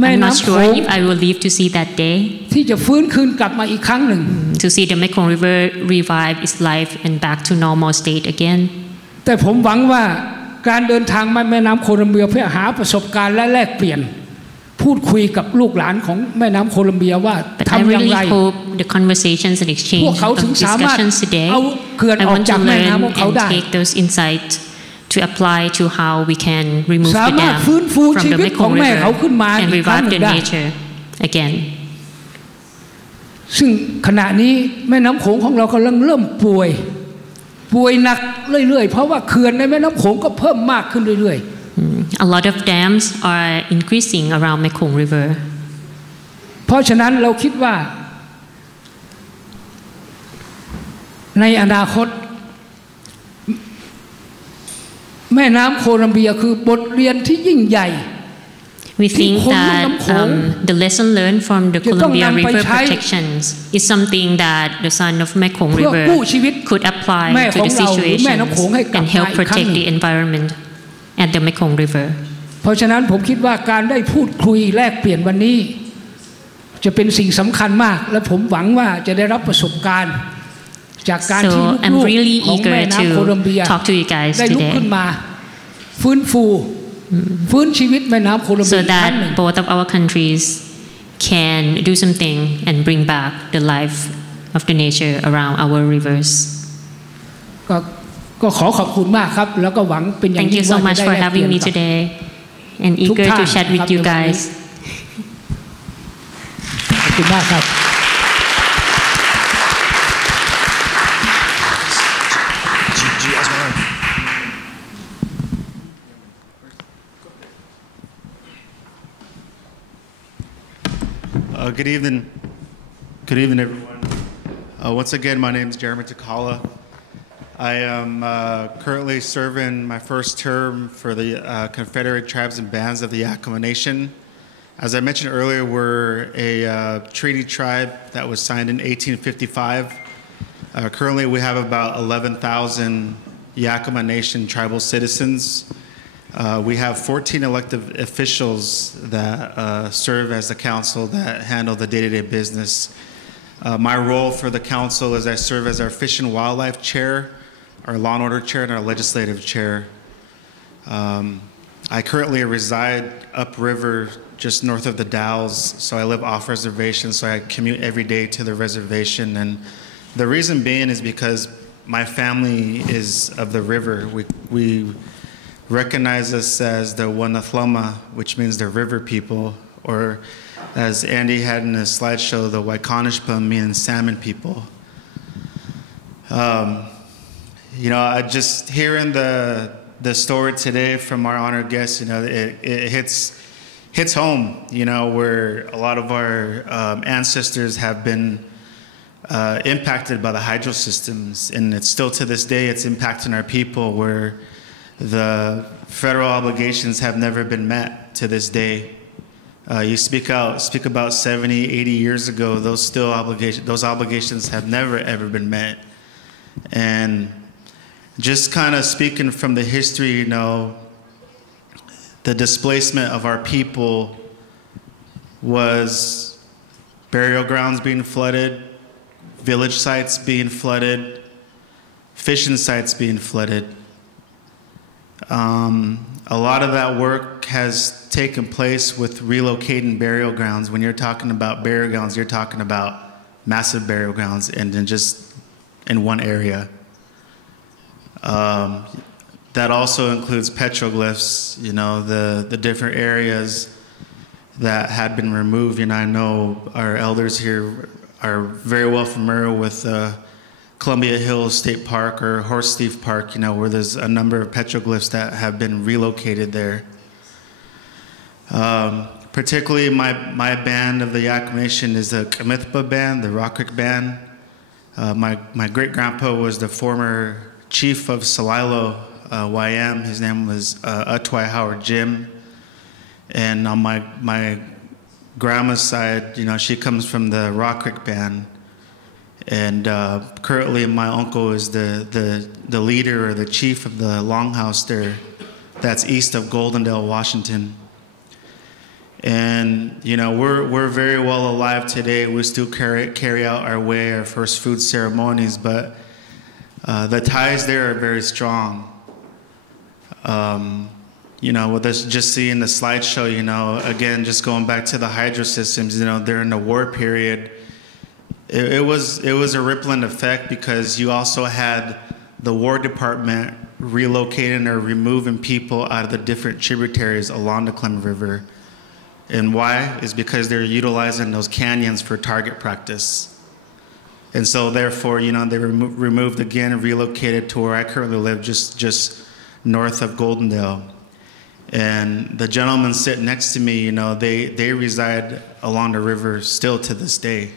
แม่ I'm น้ำ not โข sure ง if I will live to see that day, ที่จะฟื้นคืนกลับมาอีกครั้งหนึ่ง to see the Mekong River revive its life and back to normal state again. แต่ผมหวังว่าการเดินทางมาแม่น้ำโคลัมเบียเพื่อหาประสบการณ์และแลกเปลี่ยนพูดคุยกับลูกหลานของแม่น้ำโคลัมเบียว่าทำอย่างไร I really hope the conversations and exchange of discussions today, I want to learn and take those insights to apply to how we can remove the dam from the Mekong River and revive the nature again. ซึ่งขณะนี้แม่น้ำโขงของเรากำลังเริ่มป่วยหนักเรื่อยๆเพราะว่าเขื่อนในแม่น้ำโขงก็เพิ่มมากขึ้นเรื่อยๆ A lot of dams are increasing around Mekong River. เพราะฉะนั้นเราคิดว่าในอนาคตแม่น้ำโคลัมเบียคือบทเรียนที่ยิ่งใหญ่ We think that the lesson learned from the Columbia River protections is something that the son of Mekong River could apply to the situation and help protect the environment at the Mekong River. เพราะฉะนั้นผมคิดว่าการได้พูดคุยแลกเปลี่ยนวันนี้จะเป็นสิ่งสำคัญมากและผมหวังว่าจะได้รับประสบการณ์จากการที่ลูกของแม่น้ำโคลัมเบียได้ลุกขึ้นมาฟื้นชีวิตแม่น้ำโคลัมเบีย so that both of our countries can do something and bring back the life of the nature around our rivers. ก็ขอขอบคุณมากครับแล้วก็หวังเป็นอย่างยิ่ง Thank you so much for having me today and eager to chat with you guys. ขอบคุณมากครับ Good evening. Good evening, everyone. Once again, my name is Jeremy Takala. I am currently serving my first term for the Confederate Tribes and Bands of the Yakama Nation. As I mentioned earlier, we're a treaty tribe that was signed in 1855. Currently, we have about 11,000 Yakama Nation tribal citizens. We have 14 elected officials that serve as the council that handle the day-to-day business. My role for the council is I serve as our Fish and Wildlife Chair, our Law and Order Chair, and our Legislative Chair. I currently reside upriver just north of the Dalles, so I live off reservation, so I commute every day to the reservation. And the reason being is because my family is of the river. We recognize us as the Wanathlama, which means the river people, or as Andy had in his slideshow, the Waikonishpa, meaning salmon people. You know, I just hearing the story today from our honored guests, you know, it hits home, you know, where a lot of our ancestors have been impacted by the hydro systems, and it's still to this day, it's impacting our people where the federal obligations have never been met to this day. You speak about 70, 80 years ago, those obligations have never ever been met. And just kind of speaking from the history, you know, the displacement of our people was burial grounds being flooded, village sites being flooded, fishing sites being flooded. A lot of that work has taken place with relocating burial grounds. When you're talking about burial grounds, you're talking about massive burial grounds and then just in one area. That also includes petroglyphs, you know, the different areas that had been removed. You know, I know our elders here are very well familiar with Columbia Hills State Park or Horse Thief Park, you know, where there's a number of petroglyphs that have been relocated there. Particularly my band of the Yakama Nation is the Kamithpa band, the Rock Creek band. My great-grandpa was the former chief of Salilo, YM. His name was Atwai Howard Jim. And on my grandma's side, you know, she comes from the Rock Creek band. And currently my uncle is the leader or the chief of the longhouse there that's east of Goldendale, Washington. And, you know, we're very well alive today. We still carry out our way, our first food ceremonies, but the ties there are very strong. You know, with us just seeing the slideshow, you know, again, just going back to the hydro systems, you know, during the war period, it was a rippling effect because you also had the War Department relocating or removing people out of the different tributaries along the Columbia River. And why? Is because they're utilizing those canyons for target practice. And so therefore, you know, they were removed again and relocated to where I currently live, just north of Goldendale. And the gentlemen sitting next to me, you know, they reside along the river still to this day.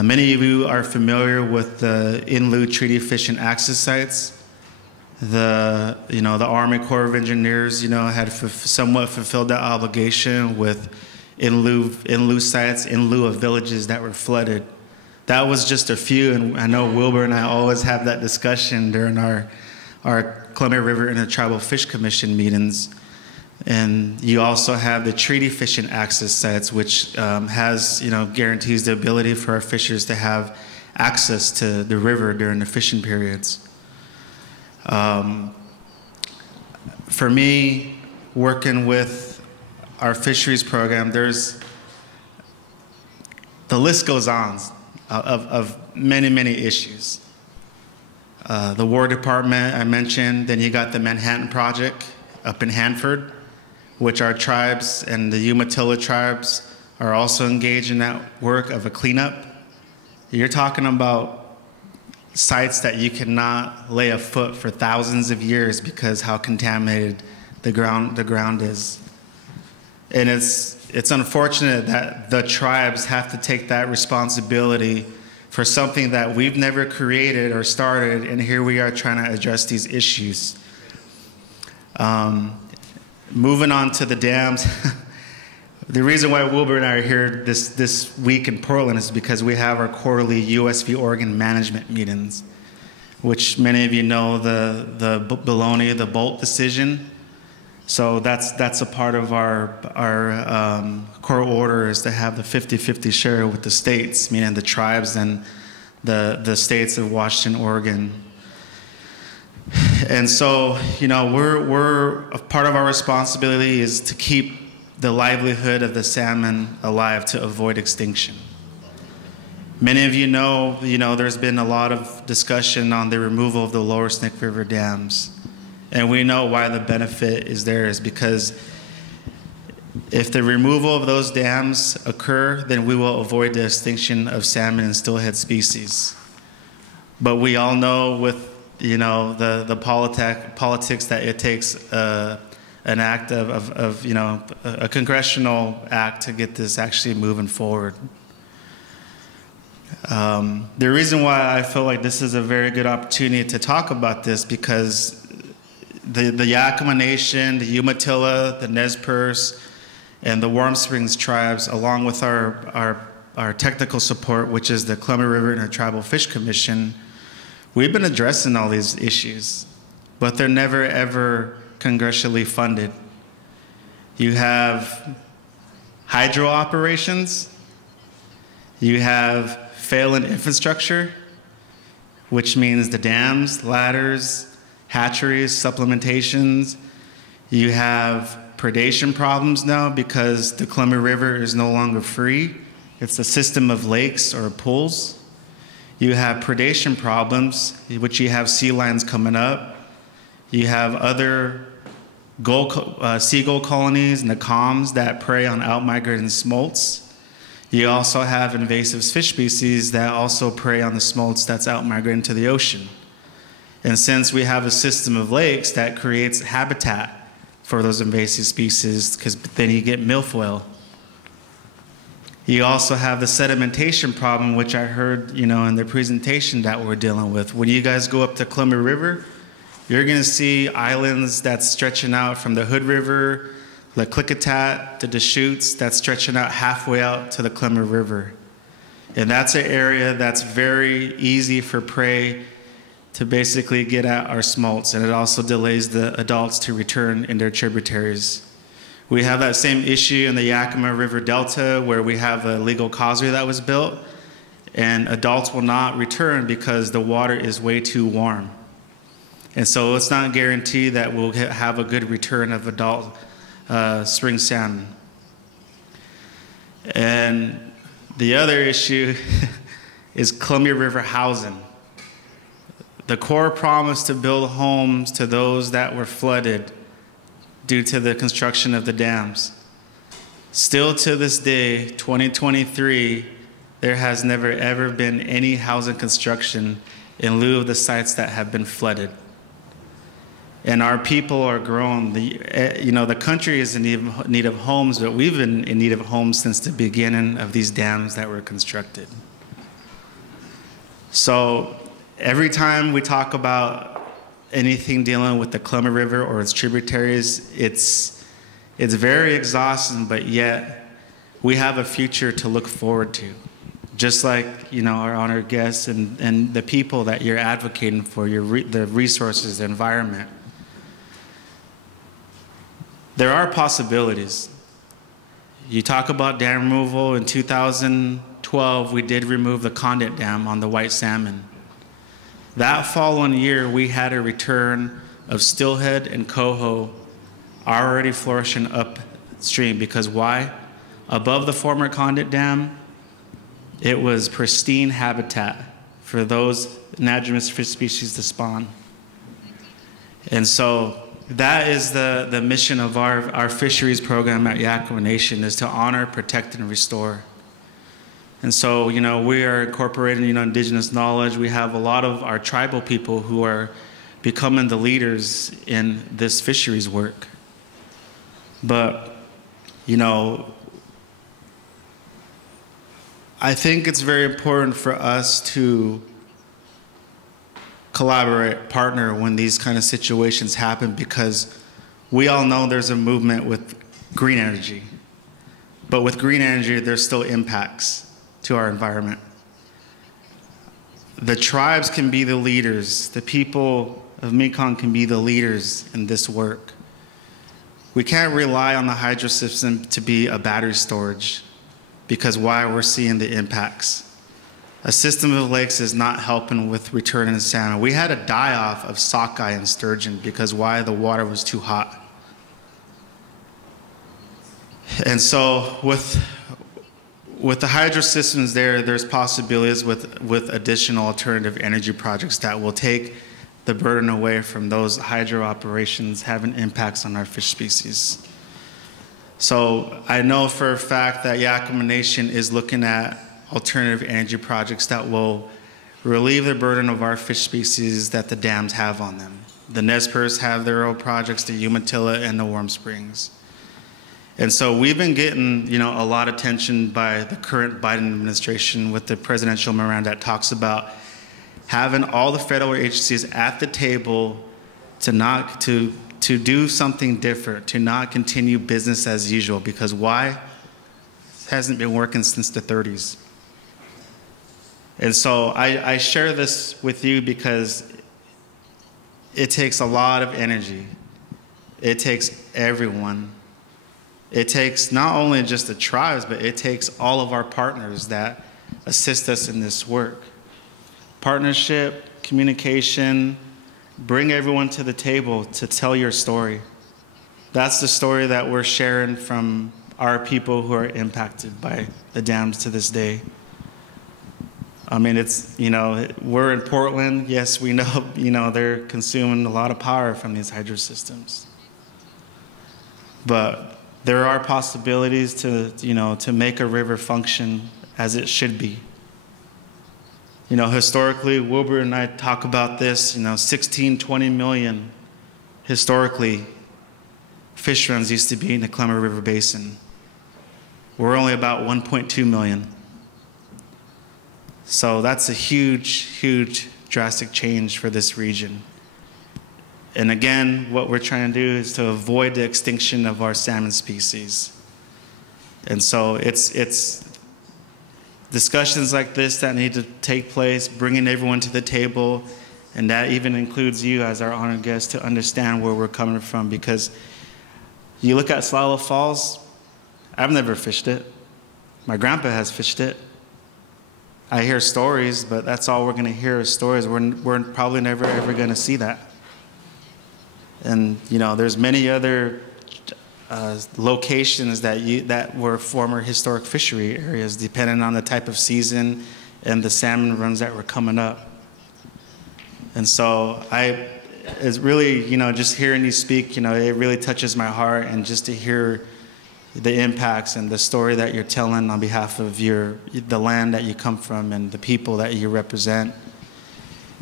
Many of you are familiar with the in-lieu treaty fishing access sites. The Army Corps of Engineers, you know, had somewhat fulfilled that obligation with in-lieu sites, in lieu of villages that were flooded. That was just a few, and I know Wilbur and I always have that discussion during our Columbia River Intertribal Fish Commission meetings. And you also have the treaty fishing access sites, which has, you know, guarantees the ability for our fishers to have access to the river during the fishing periods. For me, working with our fisheries program, the list goes on of many, many issues. The War Department I mentioned, then you got the Manhattan Project up in Hanford, which our tribes and the Umatilla tribes are also engaged in that work of a cleanup. You're talking about sites that you cannot lay a foot for thousands of years because how contaminated the ground is. And it's unfortunate that the tribes have to take that responsibility for something that we've never created or started, and here we are trying to address these issues. Moving on to the dams, the reason why Wilbur and I are here this week in Portland is because we have our quarterly US v. Oregon management meetings, which many of you know the Bologna, the Bolt decision. So that's a part of our court order is to have the 50-50 share with the states, meaning the tribes and the states of Washington, Oregon. And so, you know, we're a part of our responsibility is to keep the livelihood of the salmon alive to avoid extinction. Many of you know, there's been a lot of discussion on the removal of the lower Snake River dams. And we know why the benefit is there is because if the removal of those dams occur, then we will avoid the extinction of salmon and steelhead species. But we all know with, you know, the politics that it takes an act of you know, a congressional act to get this actually moving forward. The reason why I feel like this is a very good opportunity to talk about this because the Yakama Nation, the Umatilla, the Nez Perce, and the Warm Springs tribes, along with our technical support, which is the Columbia River Intertribal Fish Commission, we've been addressing all these issues, but they're never ever congressionally funded. You have hydro operations, you have failing infrastructure, which means the dams, ladders, hatcheries, supplementations. You have predation problems now because the Columbia River is no longer free. It's a system of lakes or pools. You have predation problems, which you have sea lions coming up. You have other seagull colonies, Nakoms, that prey on outmigrating smolts. You also have invasive fish species that also prey on the smolts that's outmigrating to the ocean. And since we have a system of lakes that creates habitat for those invasive species, because then you get milfoil. You also have the sedimentation problem, which I heard, in the presentation that we're dealing with. When you guys go up to Columbia River, you're going to see islands that's stretching out from the Hood River, the Klickitat, the Deschutes, that's stretching out halfway out to the Columbia River. And that's an area that's very easy for prey to basically get at our smolts, and it also delays the adults to return in their tributaries. We have that same issue in the Yakima River Delta, where we have a legal causeway that was built, and adults will not return because the water is way too warm. And so it's not guaranteed that we'll have a good return of adult spring salmon. And the other issue is Columbia River housing. The Corps promised to build homes to those that were flooded due to the construction of the dams. Still to this day, 2023, there has never ever been any housing construction in lieu of the sites that have been flooded. And our people are grown. The country is in need of homes, but we've been in need of homes since the beginning of these dams that were constructed. So every time we talk about anything dealing with the Columbia River or its tributaries, it's very exhausting, but yet we have a future to look forward to. Just like, our honored guests and the people that you're advocating for, the resources, the environment. There are possibilities. You talk about dam removal. In 2012, we did remove the Condit Dam on the white salmon. That following year, we had a return of steelhead and coho already flourishing upstream. Because why? Above the former Condit Dam, it was pristine habitat for those anadromous fish species to spawn. And so that is the mission of our fisheries program at Yakima Nation, is to honor, protect, and restore. And so, we are incorporating, indigenous knowledge. We have a lot of our tribal people who are becoming the leaders in this fisheries work. But, I think it's very important for us to collaborate, partner when these kind of situations happen, because we all know there's a movement with green energy. But with green energy, there's still impacts to our environment. The tribes can be the leaders. The people of Mekong can be the leaders in this work. We can't rely on the hydro system to be a battery storage, because why? We're seeing the impacts. A system of lakes is not helping with returning salmon. We had a die-off of sockeye and sturgeon because why? The water was too hot. And so with the hydro systems there's possibilities with additional alternative energy projects that will take the burden away from those hydro operations having impacts on our fish species. So I know for a fact that Yakima Nation is looking at alternative energy projects that will relieve the burden of our fish species that the dams have on them. The Nez Perce have their own projects, the Umatilla and the Warm Springs. And so we've been getting, a lot of attention by the current Biden administration with the presidential memorandum that talks about having all the federal agencies at the table to do something different, to not continue business as usual. Because why? It hasn't been working since the 30s. And so I share this with you because it takes a lot of energy. It takes everyone. It takes not only just the tribes, but it takes all of our partners that assist us in this work. Partnership, communication, bring everyone to the table to tell your story. That's the story that we're sharing from our people who are impacted by the dams to this day. I mean, it's, you know, we're in Portland. Yes, we know, you know, they're consuming a lot of power from these hydro systems. But there are possibilities to, you know, to make a river function as it should be. You know, historically, Wilbur and I talk about this, you know, 16, 20 million historically fish runs used to be in the Columbia River Basin. We're only about 1.2 million. So that's a huge, huge, drastic change for this region. And again, what we're trying to do is to avoid the extinction of our salmon species. And so it's discussions like this that need to take place, bringing everyone to the table, and that even includes you as our honored guest to understand where we're coming from. Because you look at Slalo Falls, I've never fished it. My grandpa has fished it. I hear stories, but that's all we're going to hear is stories. We're probably never ever going to see that. And you know, there's many other locations that were former historic fishery areas, depending on the type of season and the salmon runs that were coming up. And so it's really, you know, just hearing you speak, you know, it really touches my heart, and just to hear the impacts and the story that you're telling on behalf of the land that you come from and the people that you represent.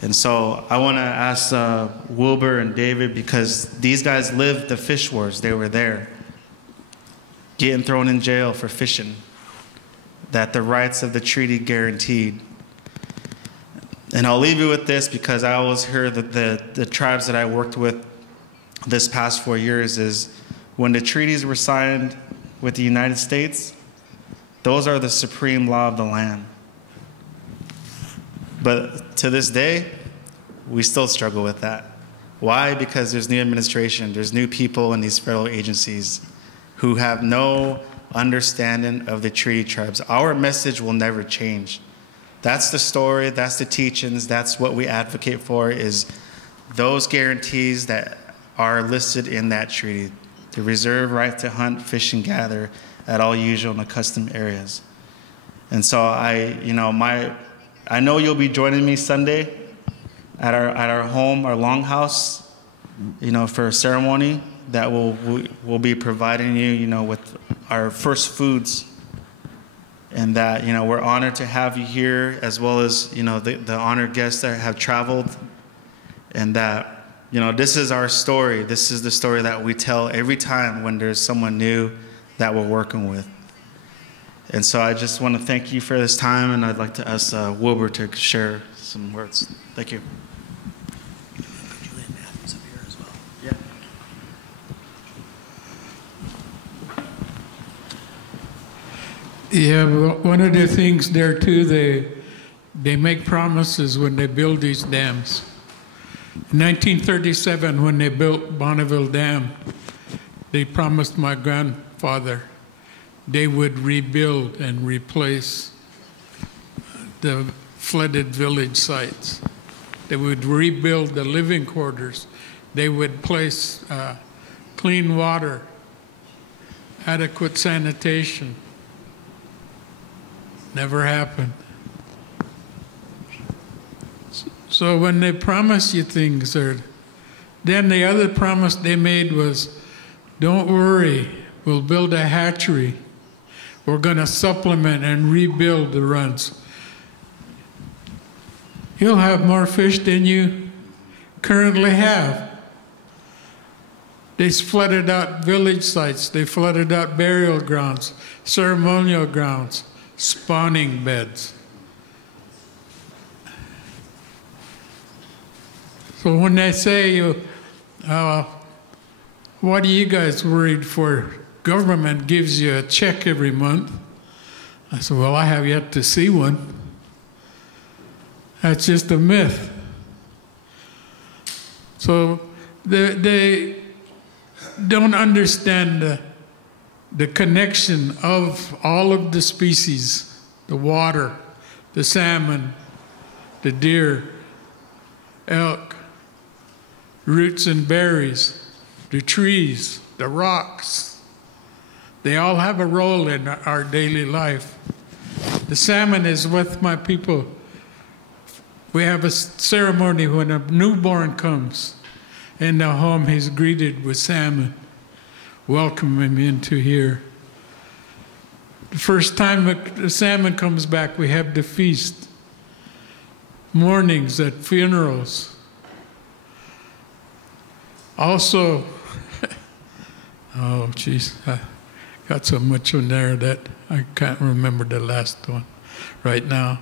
And so I want to ask Wilbur and David, because these guys lived the fish wars. They were there, getting thrown in jail for fishing, that the rights of the treaty guaranteed. And I'll leave you with this, because I always hear that the tribes that I worked with this past 4 years is when the treaties were signed with the United States, those are the supreme law of the land. But to this day, we still struggle with that. Why? Because there's new administration, there's new people in these federal agencies who have no understanding of the treaty tribes. Our message will never change. That's the story, that's the teachings, that's what we advocate for, is those guarantees that are listed in that treaty. The reserve right to hunt, fish, and gather at all usual and accustomed areas. And so I know you'll be joining me Sunday at our home, our longhouse, you know, for a ceremony that we'll be providing you, you know, with our first foods. And that, you know, we're honored to have you here, as well as, you know, the honored guests that have traveled. And that, you know, this is our story. This is the story that we tell every time when there's someone new that we're working with. And so I just want to thank you for this time, and I'd like to ask Wilbur to share some words. Thank you. Julian Matthews up here as well. Yeah. Yeah, one of the things there too, they make promises when they build these dams. In 1937, when they built Bonneville Dam, they promised my grandfather they would rebuild and replace the flooded village sites. They would rebuild the living quarters. They would place clean water, adequate sanitation. Never happened. So when they promise you things, then the other promise they made was, don't worry, we'll build a hatchery. We're going to supplement and rebuild the runs. You'll have more fish than you currently have. They flooded out village sites. They flooded out burial grounds, ceremonial grounds, spawning beds. So when they say, what are you guys worried for? Government gives you a check every month. I said, well, I have yet to see one. That's just a myth. So they don't understand the connection of all of the species, the water, the salmon, the deer, elk, roots and berries, the trees, the rocks. They all have a role in our daily life. The salmon is with my people. We have a ceremony when a newborn comes in the home, he's greeted with salmon. Welcome him into here. The first time the salmon comes back, we have the feast. Mornings at funerals. Also, oh geez, I got so much in there that I can't remember the last one right now.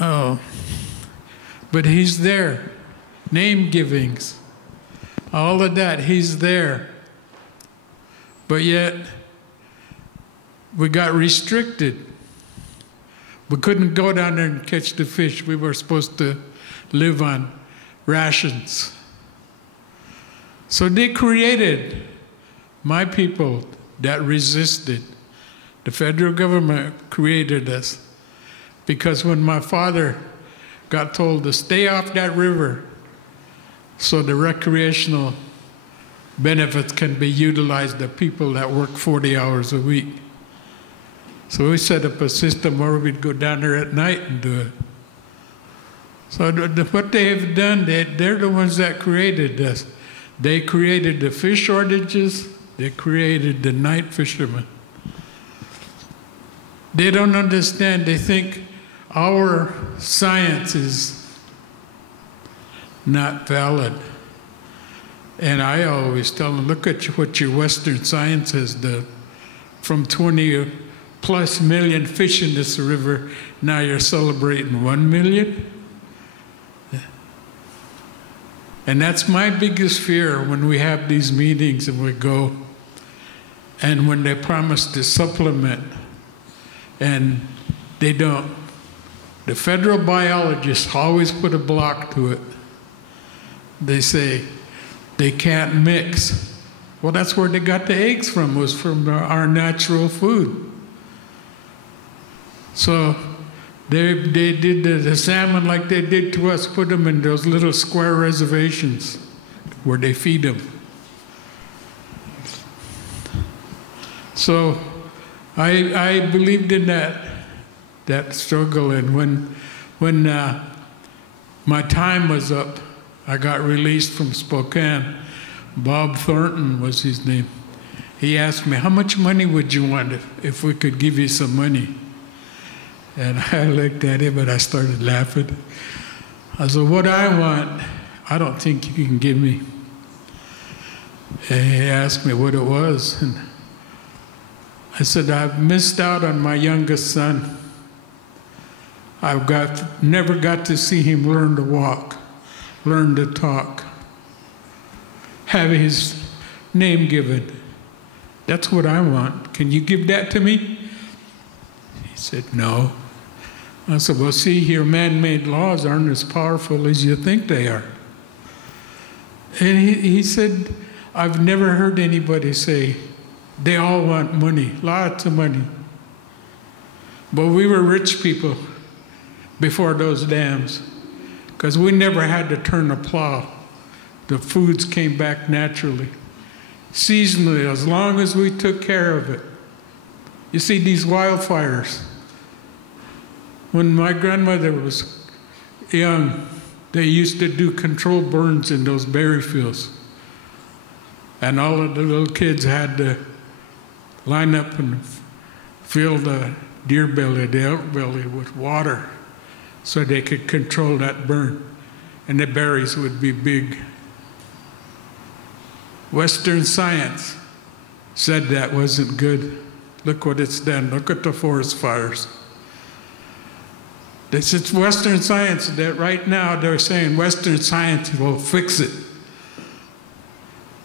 Oh, but he's there. Name givings, all of that, he's there. But yet, we got restricted. We couldn't go down there and catch the fish. We were supposed to live on rations. So they created my people that resisted. The federal government created us because when my father got told to stay off that river so the recreational benefits can be utilized by people that work 40 hours a week. So we set up a system where we'd go down there at night and do it. So what they have done, they're the ones that created this. They created the fish shortages. They created the night fishermen. They don't understand. They think our science is not valid. And I always tell them, look at what your Western science has done. From 20+ million fish in this river, now you're celebrating 1 million. And that's my biggest fear when we have these meetings and we go, and when they promise to supplement, and they don't. The federal biologists always put a block to it. They say they can't mix. Well, that's where they got the eggs from, was from our natural food. So they did the salmon like they did to us, put them in those little square reservations where they feed them. So I believed in that struggle, and when my time was up, I got released from Spokane. Bob Thornton was his name. He asked me, how much money would you want if we could give you some money? And I looked at him and I started laughing. I said, what I want, I don't think you can give me. And he asked me what it was. And I said, I've missed out on my youngest son. I've never got to see him learn to walk, learn to talk, have his name given. That's what I want. Can you give that to me? He said, no. I said, well, see, your man-made laws aren't as powerful as you think they are. And he said, I've never heard anybody say, they all want money, lots of money. But we were rich people before those dams, because we never had to turn a plow. The foods came back naturally, seasonally, as long as we took care of it. You see, these wildfires, when my grandmother was young, they used to do controlled burns in those berry fields. And all of the little kids had to line up and fill the deer belly, the elk belly with water so they could control that burn. And the berries would be big. Western science said that wasn't good. Look what it's done. Look at the forest fires. This is Western science that right now they're saying Western science will fix it.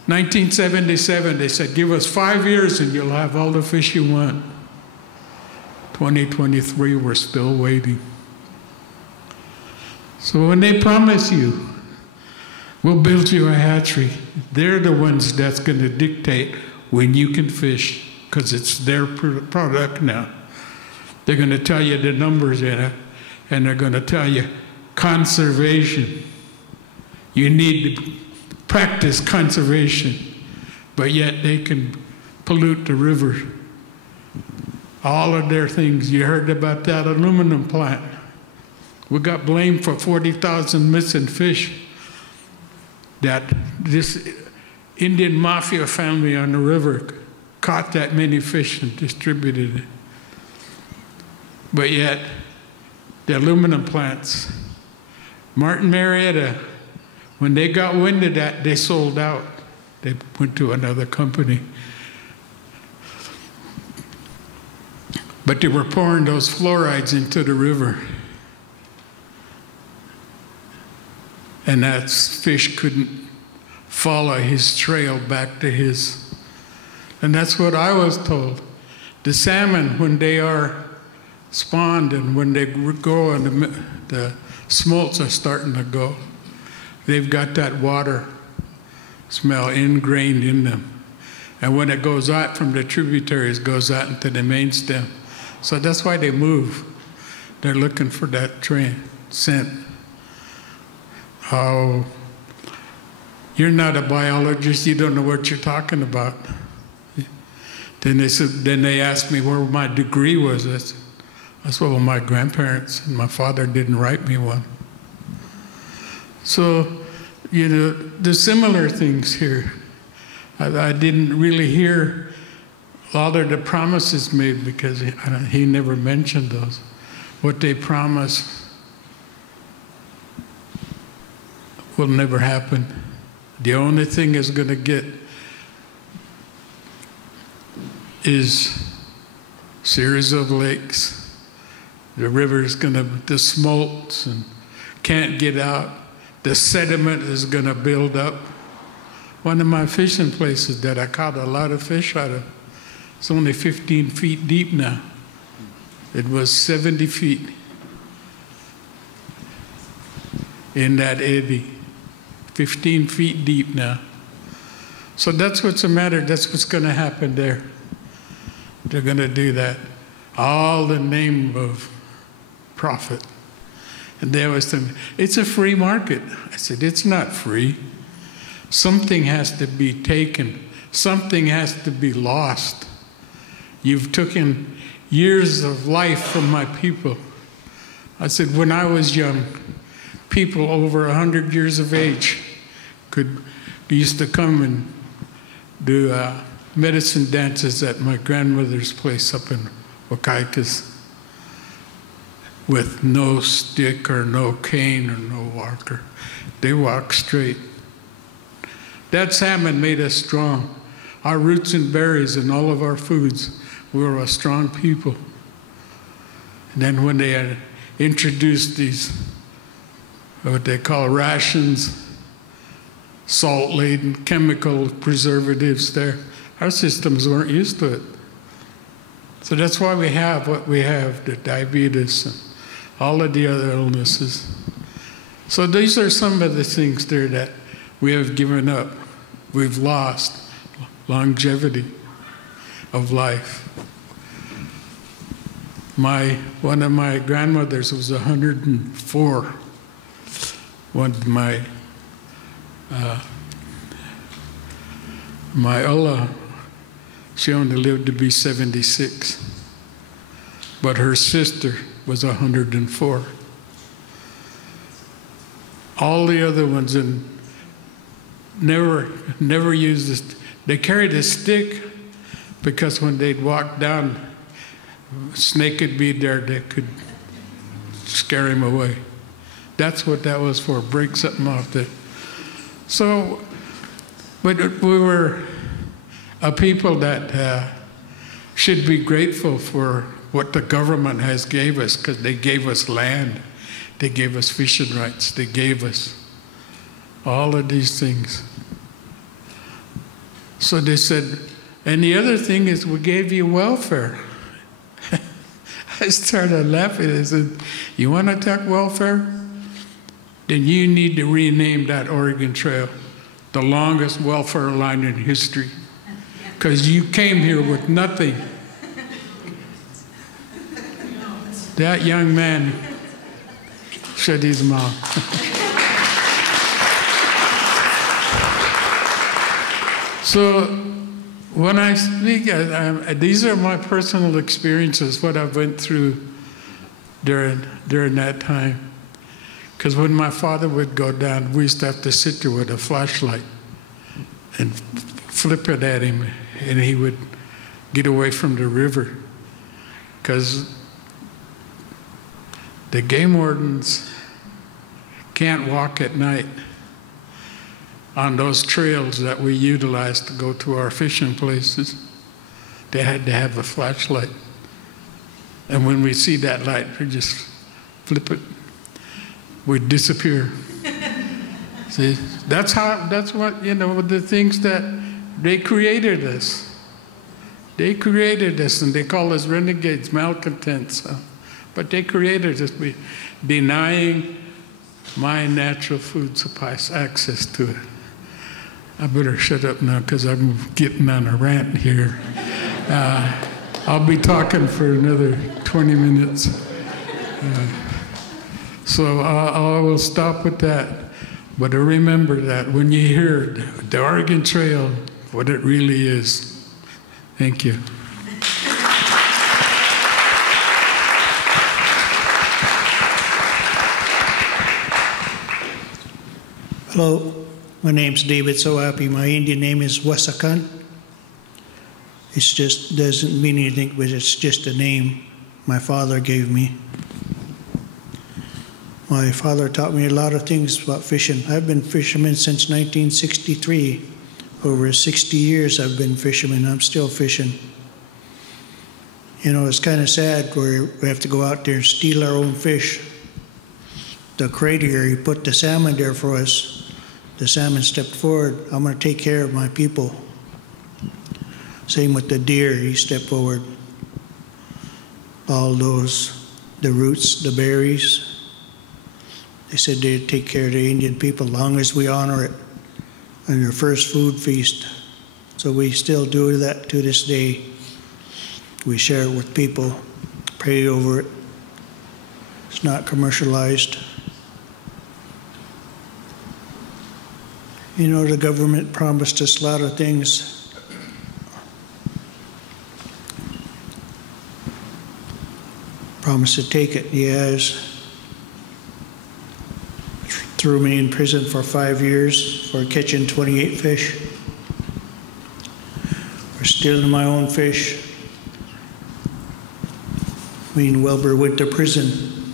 1977, they said, give us 5 years and you'll have all the fish you want. 2023, we're still waiting. So when they promise you, we'll build you a hatchery, they're the ones that's going to dictate when you can fish, because it's their product now. They're going to tell you the numbers in it, and they're going to tell you conservation. You need to practice conservation. but yet they can pollute the river. All of their things. You heard about that aluminum plant. We got blamed for 40,000 missing fish that this Indian mafia family on the river caught that many fish and distributed it. But yet, the aluminum plants, Martin Marietta, when they got wind of that, they sold out. They went to another company. But they were pouring those fluorides into the river. And that fish couldn't follow his trail back to his. And that's what I was told. The salmon, when they are spawned and when they go and the smolts are starting to go, they've got that water smell ingrained in them. And when it goes out from the tributaries, it goes out into the main stem. So that's why they move. They're looking for that scent. Oh, you're not a biologist, you don't know what you're talking about. Then they asked me where my degree was. I said, well, my grandparents and my father didn't write me one. So, you know, there's similar things here. I didn't really hear a lot of the promises made because he never mentioned those. What they promise will never happen. The only thing is going to get is series of lakes. The river is going to, the smolts and can't get out. The sediment is going to build up. One of my fishing places that I caught a lot of fish out of, it's only 15 feet deep now. It was 70 feet in that eddy. 15 feet deep now. So that's what's the matter. That's what's going to happen there. They're going to do that. All in the name of profit. And they always tell me, it's a free market. I said, it's not free. Something has to be taken. Something has to be lost. You've taken years of life from my people. I said, when I was young, people over 100 years of age used to come and do medicine dances at my grandmother's place up in Wakaikas with no stick or no cane or no walker. They walk straight. That salmon made us strong. Our roots and berries and all of our foods, we were a strong people. And then when they had introduced these, what they call rations, salt-laden chemical preservatives there, our systems weren't used to it. So that's why we have what we have, the diabetes and all of the other illnesses. So these are some of the things there that we have given up. We've lost longevity of life. One of my grandmothers was 104. One of my Ulla, she only lived to be 76. But her sister was 104. All the other ones never used this. They carried a stick because when they'd walk down, a snake could be there that could scare him away. That's what that was for, break something off there. So, but we were a people that should be grateful for what the government has gave us, because they gave us land, they gave us fishing rights, they gave us all of these things. So they said, and the other thing is we gave you welfare. I started laughing. I said, you want to talk welfare? Then you need to rename that Oregon Trail the longest welfare line in history, because you came here with nothing. That young man shut his mouth. So when I speak, these are my personal experiences, what I went through during that time. Because when my father would go down, we used to have to sit there with a flashlight and flip it at him, and he would get away from the river. Because the game wardens can't walk at night on those trails that we utilized to go to our fishing places. They had to have a flashlight. And when we see that light, we just flip it. We'd disappear. See, that's what, the things that they created us. They created us, and they call us renegades, malcontents. But they created us, denying my natural food supplies access to it. I better shut up now because I'm getting on a rant here. I'll be talking for another 20 minutes. So I will stop with that. But remember that when you hear the Oregon Trail, what it really is. Thank you. Hello, my name's David Sohappy. My Indian name is Wasakan. It just doesn't mean anything, but it's just a name my father gave me. My father taught me a lot of things about fishing. I've been fisherman since 1963. Over 60 years I've been fisherman. I'm still fishing. It's kind of sad where we have to go out there and steal our own fish. The crate here, he put the salmon there for us. The salmon stepped forward. I'm going to take care of my people. Same with the deer, he stepped forward. All those, the roots, the berries. They said they'd take care of the Indian people as long as we honor it on their first food feast. So we still do that to this day. We share it with people, pray over it. It's not commercialized. The government promised us a lot of things. Promised to take it, yes. Threw me in prison for 5 years for catching 28 fish. For stealing my own fish. Me and Wilbur went to prison.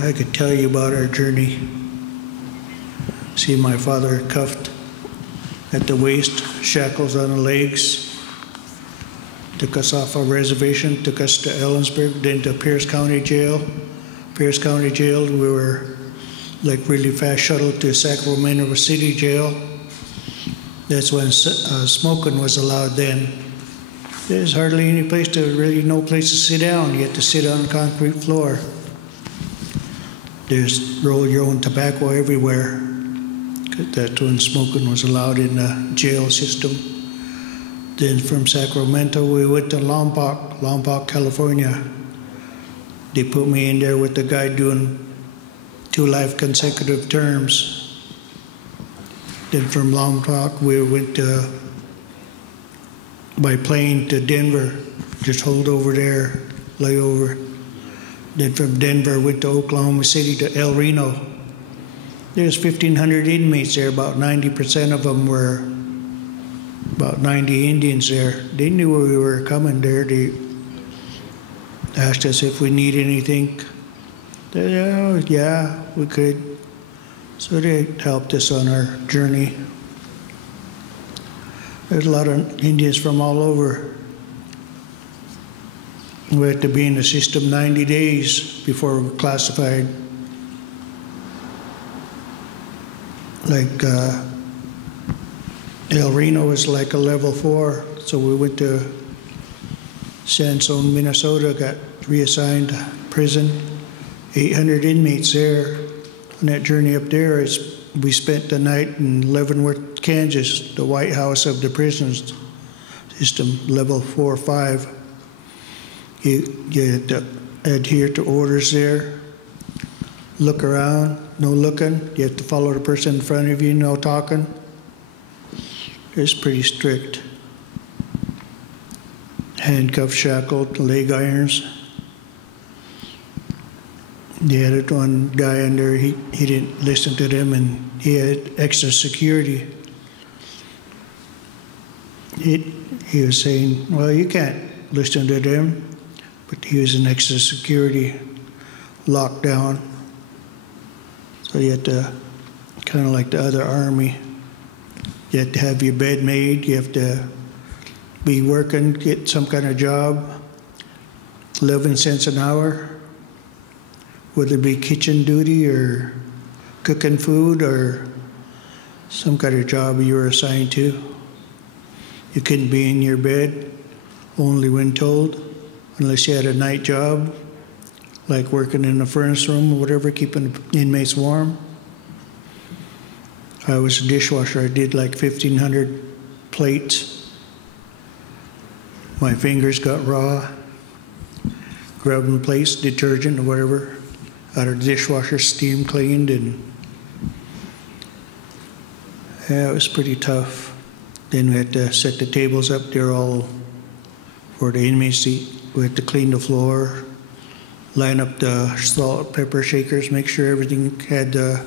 I could tell you about our journey. See my father cuffed at the waist, shackles on the legs. Took us off a reservation, took us to Ellensburg, then to Pierce County Jail. Pierce County Jail, we were like really fast shuttled to Sacramento City Jail. That's when smoking was allowed then. There's hardly any place no place to sit down. You have to sit on the concrete floor. There's roll your own tobacco everywhere. That's when smoking was allowed in the jail system. Then from Sacramento, we went to Lompoc, California. They put me in there with the guy doing 2 life consecutive terms. Then from Lompoc, we went by plane to Denver, just hold over there, lay over. Then from Denver, went to Oklahoma City to El Reno. There's 1,500 inmates there, about 90% of them were about 90 Indians there. They knew we were coming there. They asked us if we need anything. Yeah, we could. So they helped us on our journey. There's a lot of Indians from all over. We had to be in the system 90 days before we were classified. Like El Reno was like a level 4, so we went to Sansone, Minnesota, got reassigned prison. 800 inmates there. On that journey up there, we spent the night in Leavenworth, Kansas, the White House of the prison system, level 4 or 5. You had to adhere to orders there. Look around, no looking. You have to follow the person in front of you, no talking. is pretty strict. Handcuffed, shackled, leg irons. They had one guy in there, he didn't listen to them, and he had extra security. He was saying, well, you can't listen to them, but he was an extra security lockdown. So you had to, kind of like the other army, you have to have your bed made, you have to be working, get some kind of job, 11 cents an hour, whether it be kitchen duty or cooking food or some kind of job you were assigned to. You couldn't be in your bed only when told, unless you had a night job, like working in the furnace room or whatever, keeping the inmates warm. I was a dishwasher. I did like 1,500 plates. My fingers got raw. Grabbing plates, detergent or whatever, out of the dishwasher, steam cleaned, and yeah, it was pretty tough. Then we had to set the tables up there all for the inmates to eat. We had to clean the floor, line up the salt, pepper shakers, make sure everything had the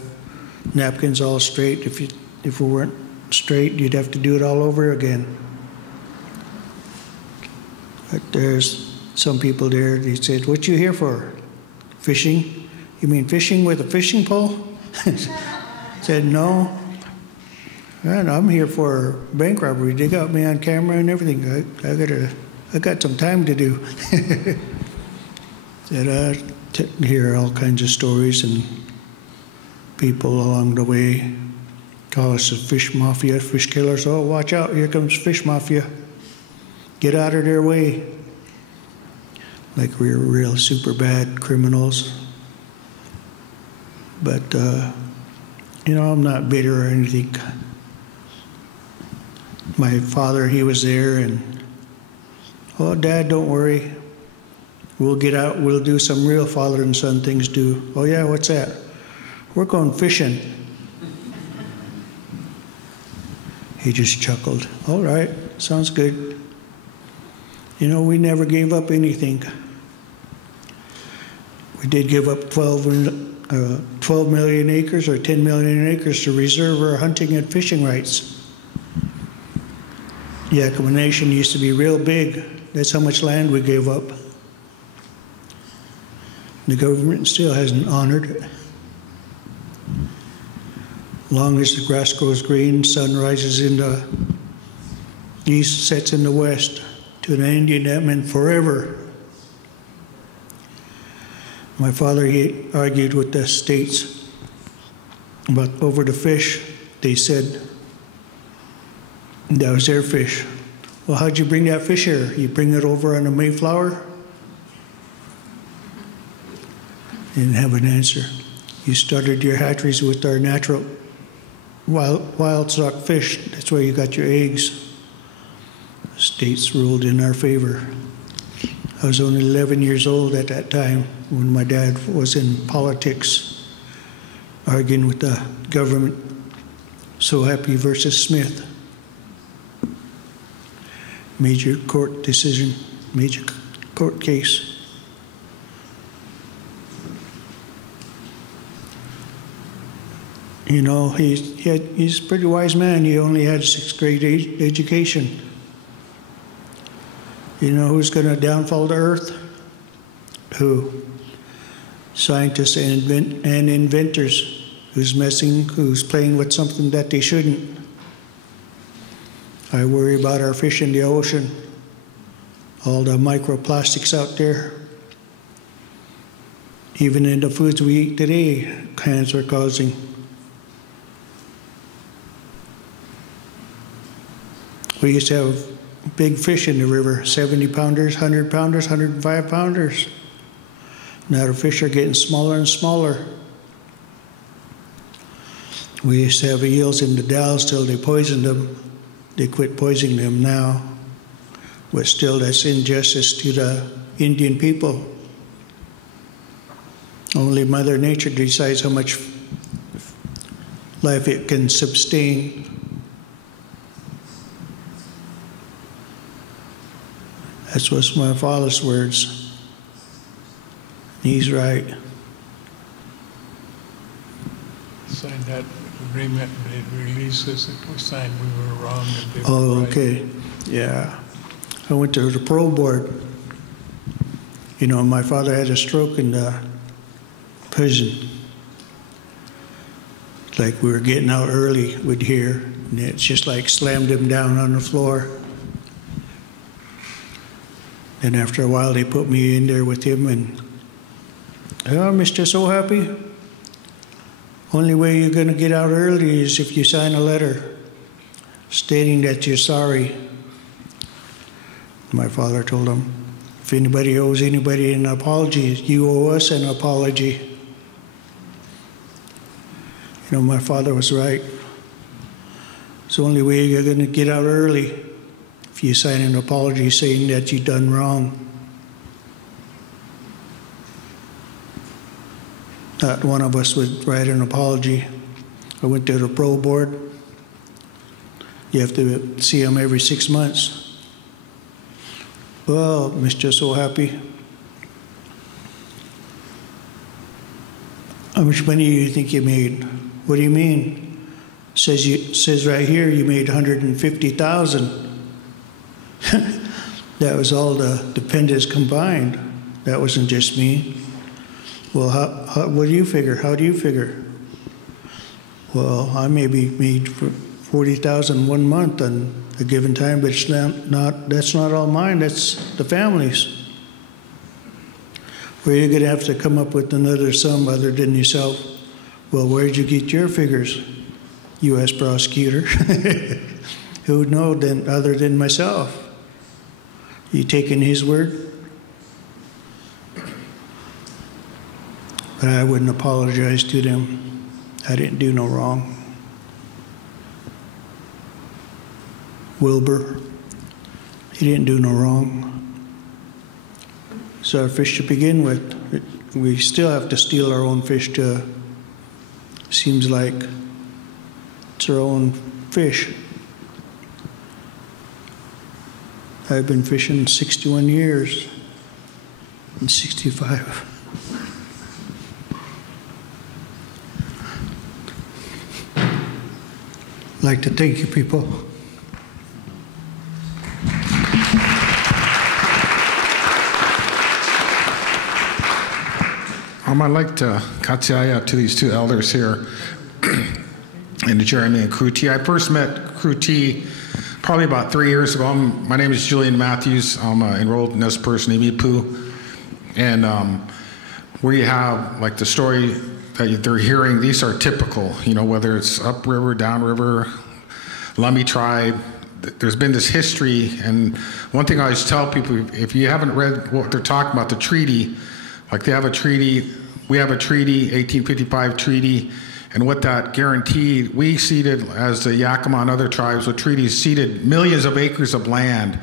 napkins all straight. If it weren't straight, you'd have to do it all over again. But there's some people there, they said, what you here for? Fishing? You mean fishing with a fishing pole? Said, no. Man, I'm here for bank robbery. They got me on camera and everything. I got some time to do. Said, hear all kinds of stories, and people along the way call us the fish mafia, fish killers. Oh, watch out, here comes fish mafia. Get out of their way. Like we're real super bad criminals. But, you know, I'm not bitter or anything. My father, he was there, and, oh, Dad, don't worry. We'll get out, we'll do some real father and son things too. Oh, yeah, what's that? We're going fishing. He just chuckled. All right, sounds good. You know, we never gave up anything. We did give up 12 million acres or 10 million acres to reserve our hunting and fishing rights. Yakama Nation used to be real big. That's how much land we gave up. The government still hasn't honored it. Long as the grass grows green, sun rises in the east, sets in the west. To an Indian, that meant forever. My father, he argued with the states about over the fish. They said that was their fish. Well, how'd you bring that fish here? You bring it over on a Mayflower? Didn't have an answer. You started your hatcheries with our natural wild stock fish. That's where you got your eggs. The states ruled in our favor. I was only 11 years old at that time when my dad was in politics, arguing with the government. Sohappy versus Smith. Major court decision, major court case. You know, he's a pretty wise man. He only had a 6th grade education. You know who's going to downfall the earth? Who? Scientists and inventors. Who's playing with something that they shouldn't. I worry about our fish in the ocean. All the microplastics out there. Even in the foods we eat today, cancer causing. We used to have big fish in the river, 70 pounders, 100 pounders, 105 pounders. Now the fish are getting smaller and smaller. We used to have eels in the Dalles till they poisoned them. They quit poisoning them now. But still, that's injustice to the Indian people. Only Mother Nature decides how much life it can sustain. That was my father's words. He's right. Signed that agreement, it releases it. We signed, we were wrong. And they Oh, were right. okay. Yeah. I went to the parole board. You know, my father had a stroke in the prison. Like we were getting out early, we'd hear, and it's just like slammed him down on the floor. And after a while, they put me in there with him, and, oh, Mr. Sohappy, only way you're going to get out early is if you sign a letter stating that you're sorry. My father told him, if anybody owes anybody an apology, you owe us an apology. You know, my father was right. It's the only way you're going to get out early if you sign an apology saying that you've done wrong. Not one of us would write an apology. I went to the parole board. You have to see them every 6 months. Well, Mr. Sohappy, how much money do you think you made? What do you mean? Says right here you made $150,000. That was all the dependents combined. That wasn't just me. Well, what do you figure? How do you figure? Well, I maybe made $40,000 1 month on a given time, but it's that's not all mine. That's the family's. Well, you're going to have to come up with another sum other than yourself. Well, where'd you get your figures, U.S. prosecutor? Who would know other than myself? You taking his word? But I wouldn't apologize to them. I didn't do no wrong. Wilbur, he didn't do no wrong. It's our fish to begin with. We still have to steal our own fish to, seems like it's our own fish. I've been fishing 61 years and 65. I'd like to thank you people. I'd like to katsiaya to these two elders here, and to Jeremy and Crew T. I first met Crew T probably about 3 years ago. My name is Julian Matthews. I'm enrolled in this person, Imipu. And where you have like the story that they're hearing, these are typical, you know, whether it's upriver, downriver, Lummi tribe. There's been this history, and one thing I always tell people, if you haven't read what they're talking about, the treaty, like they have a treaty, we have a treaty, 1855 treaty, and what that guaranteed, we ceded, as the Yakima and other tribes with treaties, ceded millions of acres of land,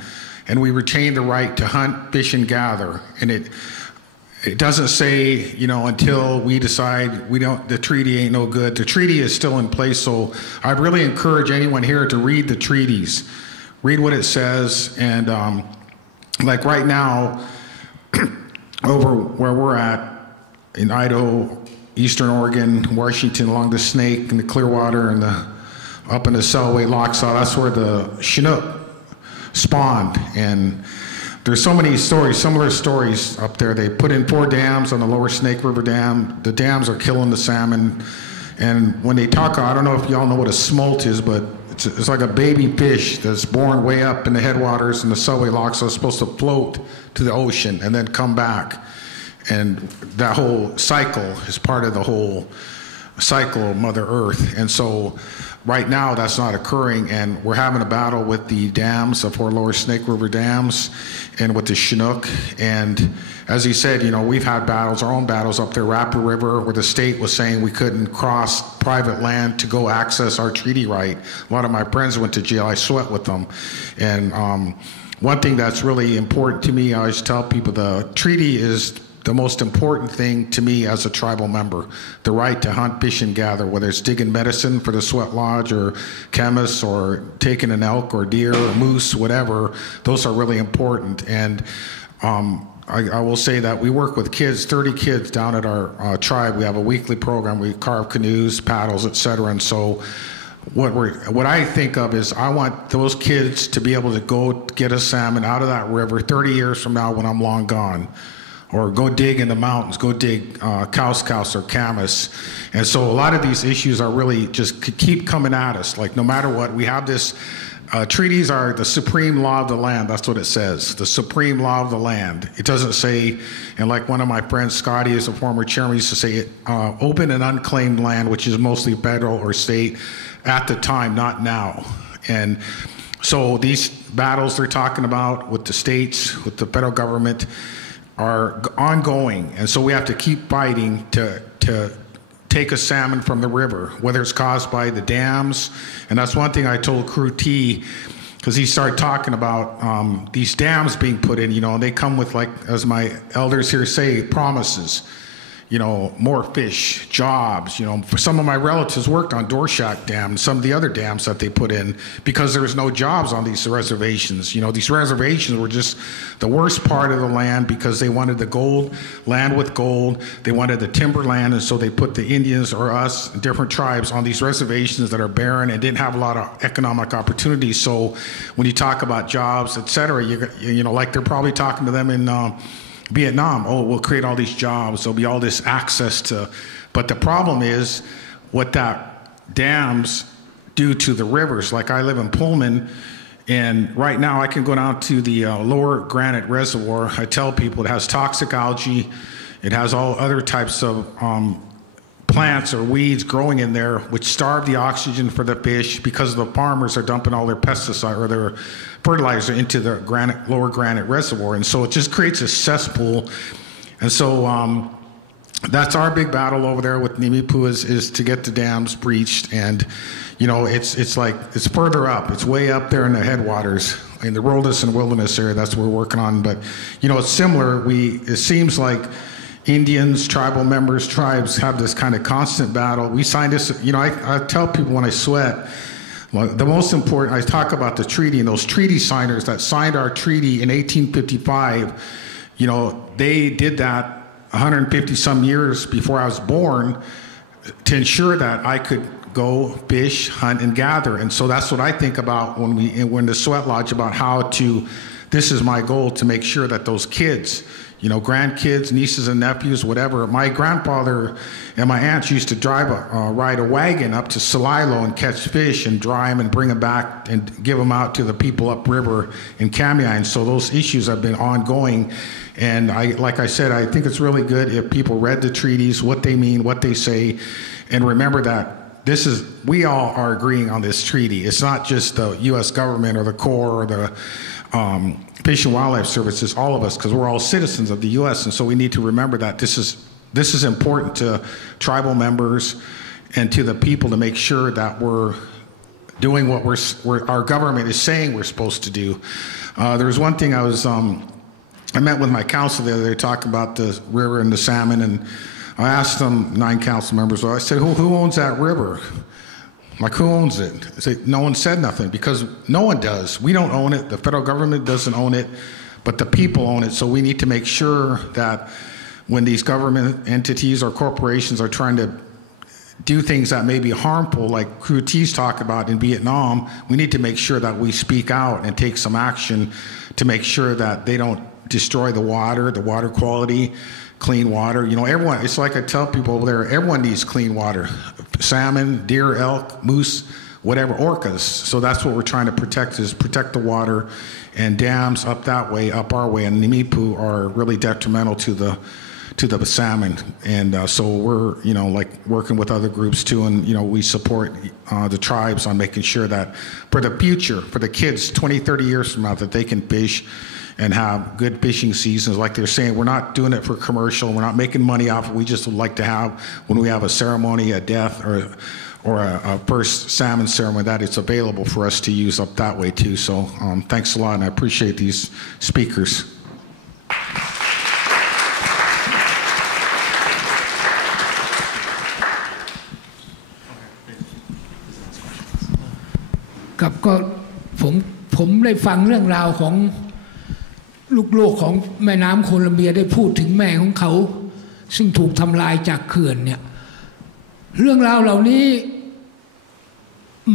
and we retained the right to hunt, fish, and gather. And it doesn't say, you know, until we decide the treaty ain't no good. The treaty is still in place, so I'd really encourage anyone here to read the treaties, read what it says, and like right now, over where we're at in Idaho, Eastern Oregon, Washington, along the Snake and the Clearwater and up in the Selway Lochsaw, that's where the Chinook spawned. And there's so many stories, similar stories up there. They put in 4 dams on the lower Snake River Dam. The dams are killing the salmon. And when they talk, I don't know if y'all know what a smolt is, but it's like a baby fish that's born way up in the headwaters, and the Selway Lochsaw is supposed to float to the ocean and then come back. And that whole cycle is part of the whole cycle of Mother Earth. And so right now that's not occurring, and we're having a battle with the dams, the 4 lower Snake River dams, and with the Chinook. And as he said, you know, we've had battles, our own battles up there, Rapid River, where the state was saying we couldn't cross private land to go access our treaty right. A lot of my friends went to jail. I sweat with them. And one thing that's really important to me, I always tell people, the treaty is the most important thing to me as a tribal member. The right to hunt, fish, and gather, whether it's digging medicine for the sweat lodge or chemists or taking an elk or deer or moose, whatever, those are really important. And I will say that we work with kids, 30 kids down at our tribe. We have a weekly program. We carve canoes, paddles, etc. And so what I think of is I want those kids to be able to go get a salmon out of that river 30 years from now when I'm long gone, or go dig in the mountains, go dig cows or camas. And so a lot of these issues are really just keep coming at us. Like no matter what, we have this, treaties are the supreme law of the land. That's what it says, the supreme law of the land. It doesn't say, and like one of my friends, Scotty, is a former chairman, used to say, open and unclaimed land, which is mostly federal or state, at the time, not now. And so these battles they're talking about with the states, with the federal government, are ongoing. And so we have to keep fighting to take a salmon from the river, whether it's caused by the dams. And that's one thing I told Crew T, because he started talking about these dams being put in, you know, and they come with, like, as my elders here say, promises. You know, more fish, jobs. You know, some of my relatives worked on Dorshak Dam and some of the other dams that they put in because there was no jobs on these reservations. You know, these reservations were just the worst part of the land because they wanted the gold, land with gold. They wanted the timberland, and so they put the Indians or us, different tribes, on these reservations that are barren and didn't have a lot of economic opportunities. So when you talk about jobs, et cetera, you know, like they're probably talking to them in Vietnam, oh, we'll create all these jobs, there'll be all this access to, but the problem is what that dams do to the rivers. Like I live in Pullman, and right now I can go down to the lower Granite Reservoir. I tell people it has toxic algae, it has all other types of plants or weeds growing in there which starve the oxygen for the fish because the farmers are dumping all their pesticide or their fertilizer into the lower Granite Reservoir. And so it just creates a cesspool. And so that's our big battle over there with Nimipu is to get the dams breached. And, you know, it's like, it's further up. It's way up there in the headwaters. In the wilderness and wilderness area, that's what we're working on. But, you know, it's similar. It seems like Indians, tribal members, tribes have this kind of constant battle. We signed this, you know, I tell people when I sweat, the most important, I talk about the treaty, and those treaty signers that signed our treaty in 1855, you know, they did that 150 some years before I was born to ensure that I could go fish, hunt, and gather. And so that's what I think about when we're in the Sweat Lodge, about how to, this is my goal, to make sure that those kids, you know, grandkids, nieces and nephews, whatever. My grandfather and my aunts used to ride a wagon up to Celilo and catch fish and dry them and bring them back and give them out to the people upriver in Kamiai. And so those issues have been ongoing. And like I said, I think it's really good if people read the treaties, what they mean, what they say, and remember that we all are agreeing on this treaty. It's not just the U.S. government or the Corps or the Fish and Wildlife Service, is all of us, because we're all citizens of the U.S. And so we need to remember that this is important to tribal members and to the people to make sure that we're doing what our government is saying we're supposed to do. There was one thing I met with my council the other day talking about the river and the salmon, and I asked them, 9 council members, I said, who owns that river? Like, who owns it? I said, no one said nothing, because no one does. We don't own it. The federal government doesn't own it, but the people own it. So we need to make sure that when these government entities or corporations are trying to do things that may be harmful, like Crew T's talk about in Vietnam, we need to make sure that we speak out and take some action to make sure that they don't destroy the water quality, clean water. You know, everyone, it's like I tell people over there, everyone needs clean water. Salmon, deer, elk, moose, whatever, orcas. So that's what we're trying to protect, is protect the water. And dams up that way, up our way, and Nimipu are really detrimental to the salmon. And so we're, you know, like working with other groups too, and, you know, we support the tribes on making sure that for the future, for the kids 20, 30 years from now, that they can fish and have good fishing seasons. Like they're saying, we're not doing it for commercial, we're not making money off it. We just would like to have, when we have a ceremony, a death, or a first salmon ceremony, that it's available for us to use up that way too. So thanks a lot, and I appreciate these speakers. กับก็ผมได้ฟังเรื่องราวของลูกๆของแม่น้ำโคลัมเบียได้พูดถึงแม่ของเขาซึ่งถูกทำลายจากเขื่อนเนี่ยเรื่องราวเหล่านี้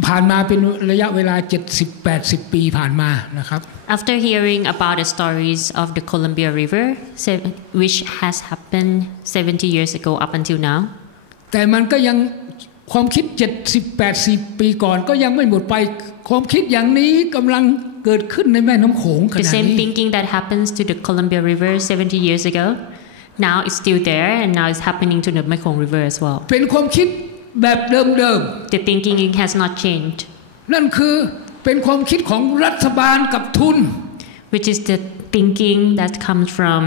ผ่านมาเป็นระยะเวลา 70-80 ปีผ่านมานะครับ After hearing about the stories of the Columbia River which has happened 70 years ago up until now แต่มันก็ยังความคิด 70-80 ปีก่อนก็ยังไม่หมดไปความคิดอย่างนี้กำลังเกิดขึ้นในแม่น้ำโขงขณะนี้ The same thinking that happens to the Columbia River 70 years ago now it's still there and now it's happening to the Mekong River as well เป็นความคิดแบบเดิม The thinking has not changed นั่นคือเป็นความคิดของรัฐบาลกับทุน which is the thinking that comes from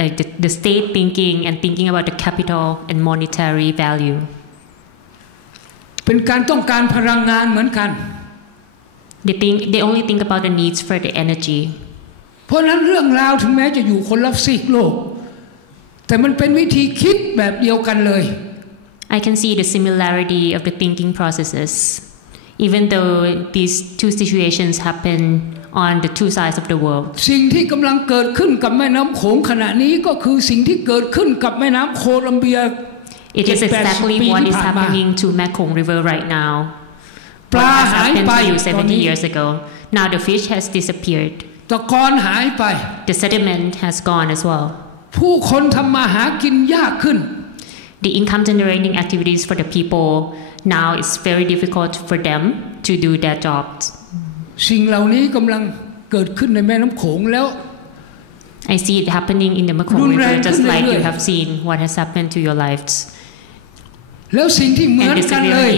like the state thinking and thinking about the capital and monetary value เป็นการต้องการพลังงานเหมือนกัน They only think about the needs for the energy เพราะนั้นเรื่องราวถึงแม้จะอยู่คนละซีกโลกแต่มันเป็นวิธีคิดแบบเดียวกันเลย I can see the similarity of the thinking processes even though these two situations happen on the two sides of the world สิ่งที่กำลังเกิดขึ้นกับแม่น้ำโขงขณะนี้ก็คือสิ่งที่เกิดขึ้นกับแม่น้ำโคลัมเบีย It is exactly what is happening to Mekong River right now. ปลาหายไป 70 years ago. Now the fish has disappeared. ตะกอนหายไป The sediment has gone as well. ผู้คนทำมาหากินยากขึ้น The income generating activities for the people now is very difficult for them to do their jobs. สิ่งเหล่านี้กำลังเกิดขึ้นในแม่น้ำโขงแล้ว I see it happening in the Mekong River just like you have seen what has happened to your lives. แล้วสิ่งที่เหมือนกันเลย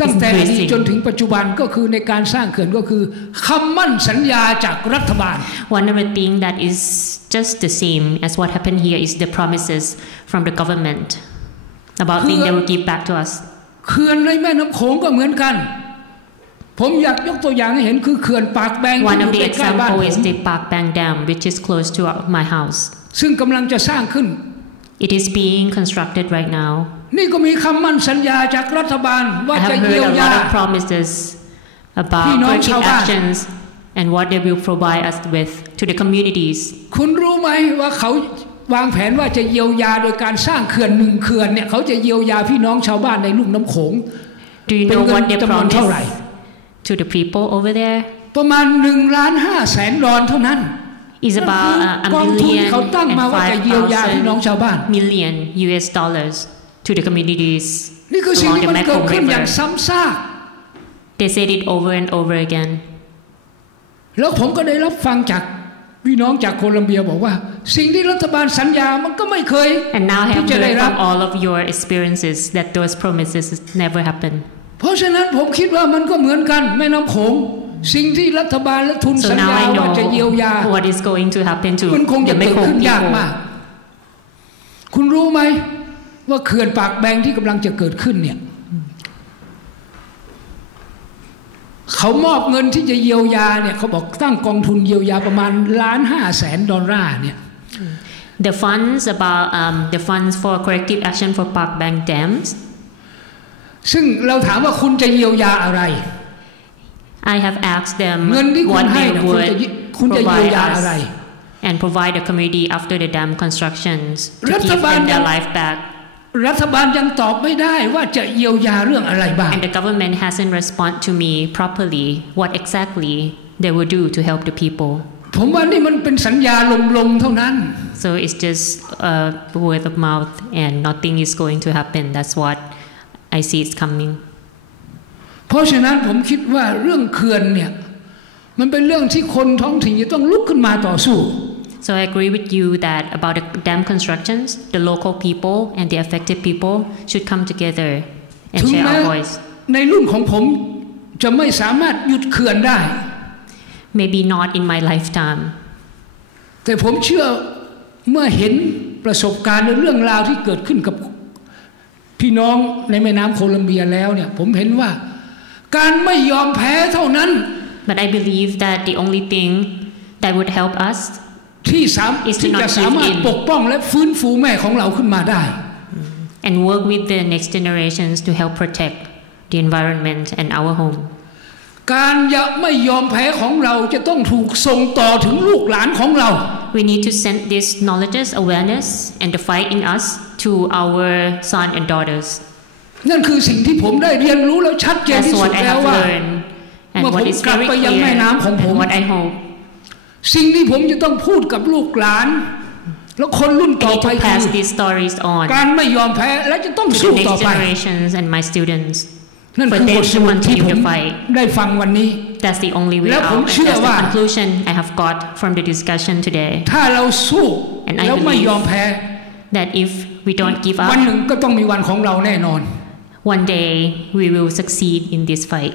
ตั้งแต่อดีตจนถึงปัจจุบันก็คือในการสร้างเขื่อนก็คือคำมั่นสัญญาจากรัฐบาล One of the things that is just the same as what happened here is the promises from the government about things they will give back to us. เขื่อนในแม่น้ำโขงก็เหมือนกันผมอยากยกตัวอย่างให้เห็นคือเขื่อนปากแบง One of the examples is the Pak Bang Dam which is close to my house. ซึ่งกำลังจะสร้างขึ้น It is being constructed right now. นี่ก็มีคำมั่นสัญญาจากรัฐบาลว่าจะเยียวยา I have heard a lot of promises about corrective actions and what they will provide us with to the communities. คุณรู้ไหมว่าเขาวางแผนว่าจะเยียวยาโดยการสร้างเขื่อน1เขื่อนเนี่ยเขาจะเยียวยาพี่น้องชาวบ้านในลุ่มน้ำโขง Do you know what they promise to the people over there? ประมาณ$1.5 ล้านเท่านั้น Is about $1.5 million US dollars to the communities along the Mekong River. They said it over and over again. แล้วผมก็ได้รับฟังจากพี่น้องจากโคลัมเบียบอกว่าสิ่งที่รัฐบาลสัญญามันก็ไม่เคย And now I have heard from all of your experiences that those promises never happen. เพราะฉะนั้นผมคิดว่ามันก็เหมือนกันแม่น้ำโขงสิ่งที่รัฐบาลและทุนสัญญาว่าจะเยียวยา What is going to happen to มันคงจะ the เกิดขึ้น Mekong ยาก people? มากคุณรู้ไหมว่าเขื่อนปากแบงที่กำลังจะเกิดขึ้นเนี่ยเขามอบเงินที่จะเยียวยาเนี่ยเขาบอกตั้งกองทุนเยียวยาประมาณ$1.5 เนี่ย The funds about the funds for corrective action for Pak Bang dams. ซึ่งเราถามว่าคุณจะเยียวยาอะไร I have asked them เงินที่คุณ what ให้ they would คุณจะเยียวยา provide อะไร us and provide the community after the dam constructions to give them their life back. รัฐบาลยังตอบไม่ได้ว่าจะเยียวยาเรื่องอะไรบ้าง And the government hasn't responded to me properly what exactly they will do to help the people. ผมว่านี่มันเป็นสัญญาลมๆเท่านั้น So it's just word of mouth and nothing is going to happen. That's what I see is coming. เพราะฉะนั้นผมคิดว่าเรื่องเขื่อนเนี่ยมันเป็นเรื่องที่คนท้องถิ่นจะต้องลุกขึ้นมาต่อสู้ So I agree with you that about the dam constructions, the local people and the affected people should come together and share our voice. ในรุ่นของผมจะไม่สามารถหยุดเขื่อนได้ Maybe not in my lifetime. แต่ผมเชื่อเมื่อเห็นประสบการณ์และเรื่องราวที่เกิดขึ้นกับพี่น้องในแม่น้ำโคลัมเบียแล้วเนี่ยผมเห็นว่าการไม่ยอมแพ้เท่านั้น But I believe that the only thing that would help usที่จะสามารถปกป้องและฟื้นฟูแม่ของเราขึ้นมาได้ and work with the next generations to help protect the environment and our home. การไม่ยอมแพ้ของเราจะต้องถูกส่งต่อถึงลูกหลานของเรา We need to send this knowledge, awareness, and the fight in us to our son and daughters. นั่นคือสิ่งที่ผมได้เรียนรู้แล้วชัดเจนที่สุดแล้วว่าเมื่อผมกลับไปยังแม่น้ำของผม what I hope สิ่งที่ผมจะต้องพูดกับลูกหลานแล้วคนรุ่นต่อไปคือการไม่ยอมแพ้และจะต้องสู้ต่อไป and my students นั่นคือบทสรุปที่ผมได้ฟังวันนี้ That's the only way out. That's the conclusion I have got from the discussion today. ถ้าเราสู้แล้วไม่ยอมแพ้ that if we don't give up วันหนึ่งก็ต้องมีวันของเราแน่นอน One day we will succeed in this fight.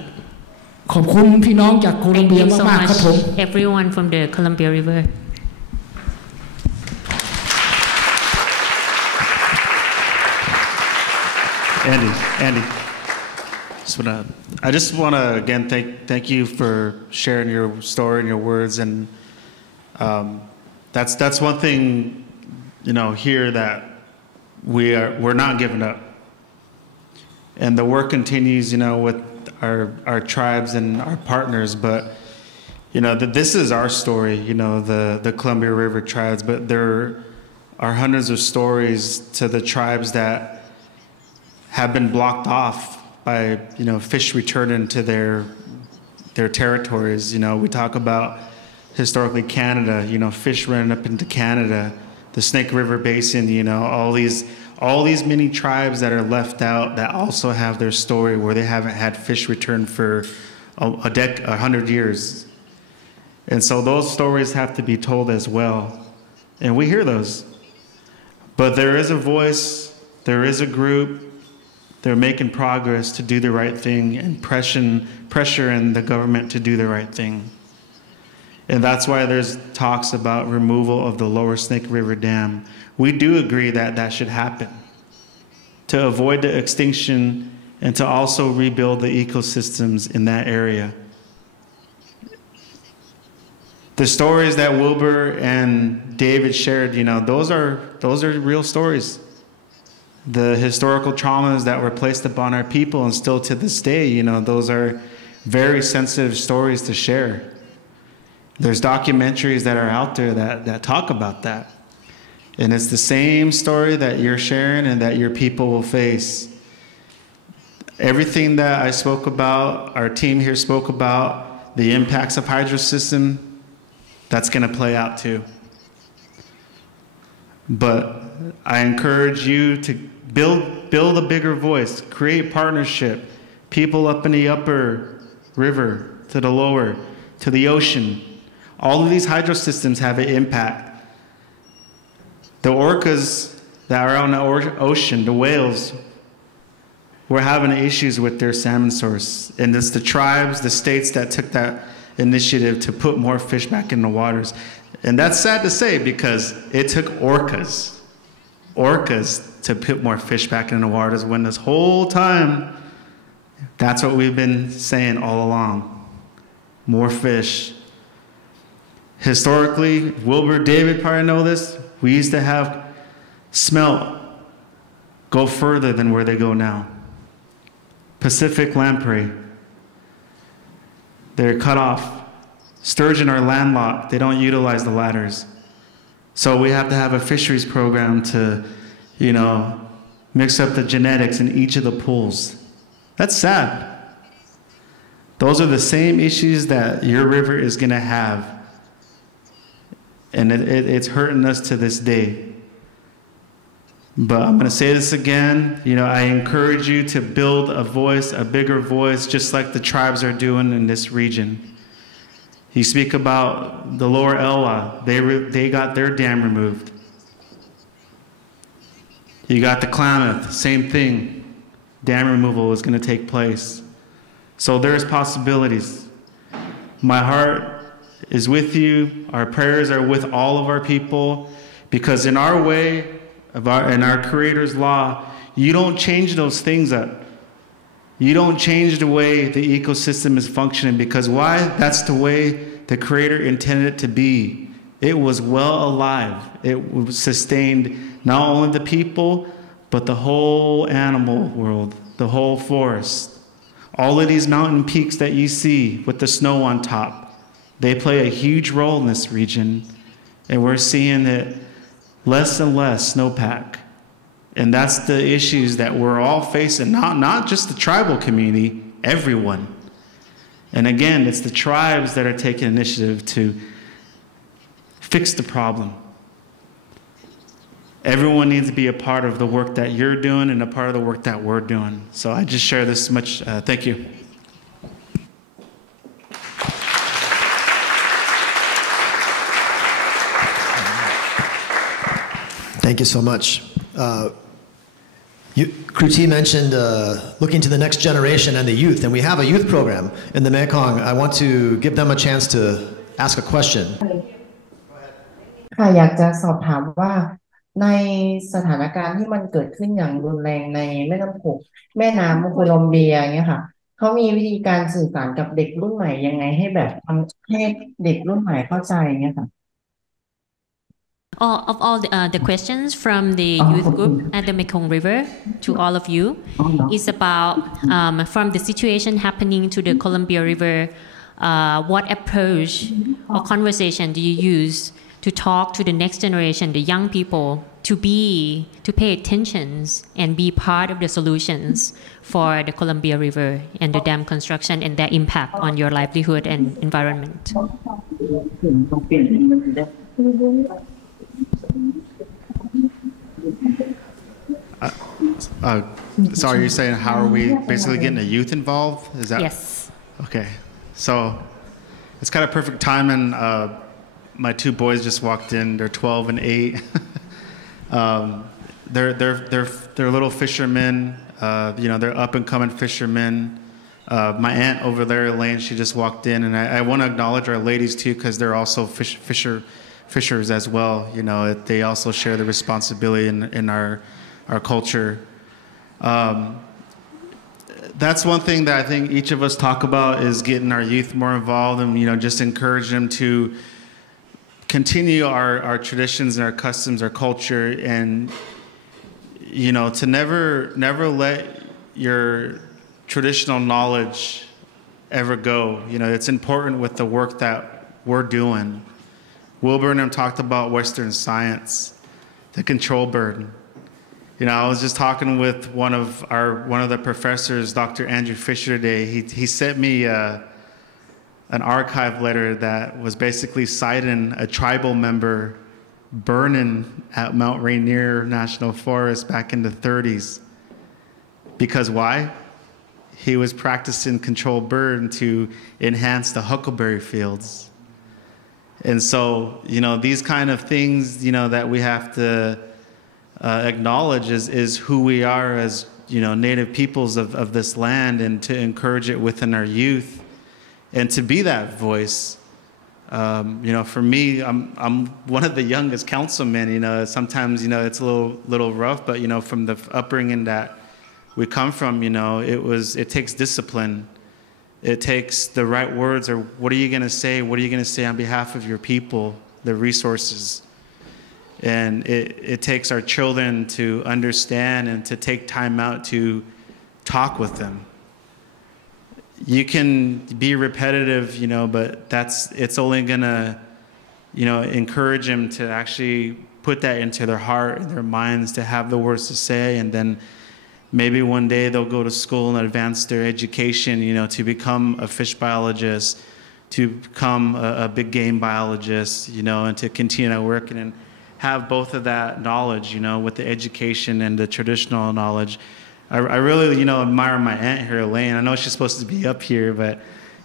ขอบคุณพี่น้องจากโคลัมเบียมากๆครับผม Everyone from the Columbia River. Andy. I just want to again thank you for sharing your story and your words, and that's one thing, here that we're not giving up, and the work continues, with our tribes and our partners. But this is our story, the Columbia River tribes. But there are hundreds of stories to the tribes that have been blocked off by fish returning to their territories. We talk about historically Canada, fish running up into Canada, the Snake River Basin, all these many tribes that are left out that also have their story where they haven't had fish return for 100 years. And so those stories have to be told as well. And we hear those. But there is a voice, there is a group. They're making progress to do the right thing and pressuring the government to do the right thing. And that's why there's talks about removal of the lower Snake River Dam. We do agree that that should happen to avoid the extinction and to also rebuild the ecosystems in that area. The stories that Wilbur and David shared, those are real stories. The historical traumas that were placed upon our people, and still to this day, those are very sensitive stories to share. There's documentaries that are out there that talk about that. And it's the same story that you're sharing and that your people will face. Everything that I spoke about, our team here spoke about, the impacts of hydro system, that's going to play out too. But I encourage you to build a bigger voice, create partnership, people up in the upper river to the lower, to the ocean. All of these hydro systems have an impact. The orcas that are on the ocean, the whales, we're having issues with their salmon source. And it's the tribes, the states that took that initiative to put more fish back in the waters. And that's sad to say because it took orcas to put more fish back in the waters when this whole time, that's what we've been saying all along. More fish. Historically, Wilbur, David probably know this, we used to have smelt go further than where they go now. Pacific lamprey, they're cut off. Sturgeon are landlocked, they don't utilize the ladders. So we have to have a fisheries program to, mix up the genetics in each of the pools. That's sad. Those are the same issues that your river is going to have. And it's hurting us to this day. But I'm going to say this again. I encourage you to build a voice, a bigger voice, just like the tribes are doing in this region. You speak about the lower Elwha. They got their dam removed. You got the Klamath, same thing. Dam removal is going to take place. So there's possibilities. My heart is with you. Our prayers are with all of our people. Because in our way, in our Creator's law, you don't change those things up. You don't change the way the ecosystem is functioning. Because why? That's the way the Creator intended it to be. It was well alive. It sustained not only the people, but the whole animal world, the whole forest. All of these mountain peaks that you see with the snow on top, they play a huge role in this region. And we're seeing that less and less snowpack. And that's the issues that we're all facing, not just the tribal community, everyone. And again, it's the tribes that are taking initiative to fix the problem. Everyone needs to be a part of the work that you're doing and a part of the work that we're doing. So I just share this much. Thank you. Thank you so much. Kruti mentioned looking to the next generation and the youth, and we have a youth program in the Mekong. I want to give them a chance to ask a question. ค่ะอยากจะสอบถามว่าในสถานการณ์ที่มันเกิดขึ้นอย่างรุนแรงในแม่น้ำโขงแม่น้ำโคลอมเบียเงี้ยค่ะเขามีวิธีการสื่อสารกับเด็กรุ่นใหม่ยังไงให้แบบทำให้เด็กรุ่นใหม่เข้าใจเงี้ยค่ะ Of all the questions from the youth group at the Mekong River to all of you is about from the situation happening to the Columbia River, what approach or conversation do you use to talk to the next generation, the young people, to pay attention and be part of the solutions for the Columbia River and the dam construction and their impact on your livelihood and environment? So are you saying how are we basically getting the youth involved? Is that? Yes. Okay. So it's kind of perfect timing. My two boys just walked in. They're 12 and 8. They're little fishermen. They're up and coming fishermen. My aunt over there, Elaine, she just walked in, and I want to acknowledge our ladies too, because they're also fishers as well. They also share the responsibility in our culture. That's one thing that I think each of us talk about is getting our youth more involved and just encourage them to continue our traditions and our customs, our culture, and to never let your traditional knowledge ever go. It's important with the work that we're doing. Wilbur and I talked about Western science, the control burden. I was just talking with one of the professors, Dr. Andrew Fisher, today. He sent me an archive letter that was basically citing a tribal member burning at Mount Rainier National Forest back in the 30s. Because why? He was practicing controlled burn to enhance the huckleberry fields. And so, these kind of things, that we have to acknowledge is who we are as, native peoples of this land, and to encourage it within our youth and to be that voice. For me, I'm one of the youngest councilmen. Sometimes, it's a little rough, but, from the upbringing that we come from, it takes discipline. It takes the right words, or what are you going to say? What are you going to say on behalf of your people, the resources? And it takes our children to understand and to take time out to talk with them. You can be repetitive, but it's only going to, encourage them to actually put that into their heart and their minds, to have the words to say, and then maybe one day they'll go to school and advance their education, to become a fish biologist, to become a big game biologist, and to continue working and have both of that knowledge, with the education and the traditional knowledge. I really, admire my aunt here, Elaine. I know she's supposed to be up here, but,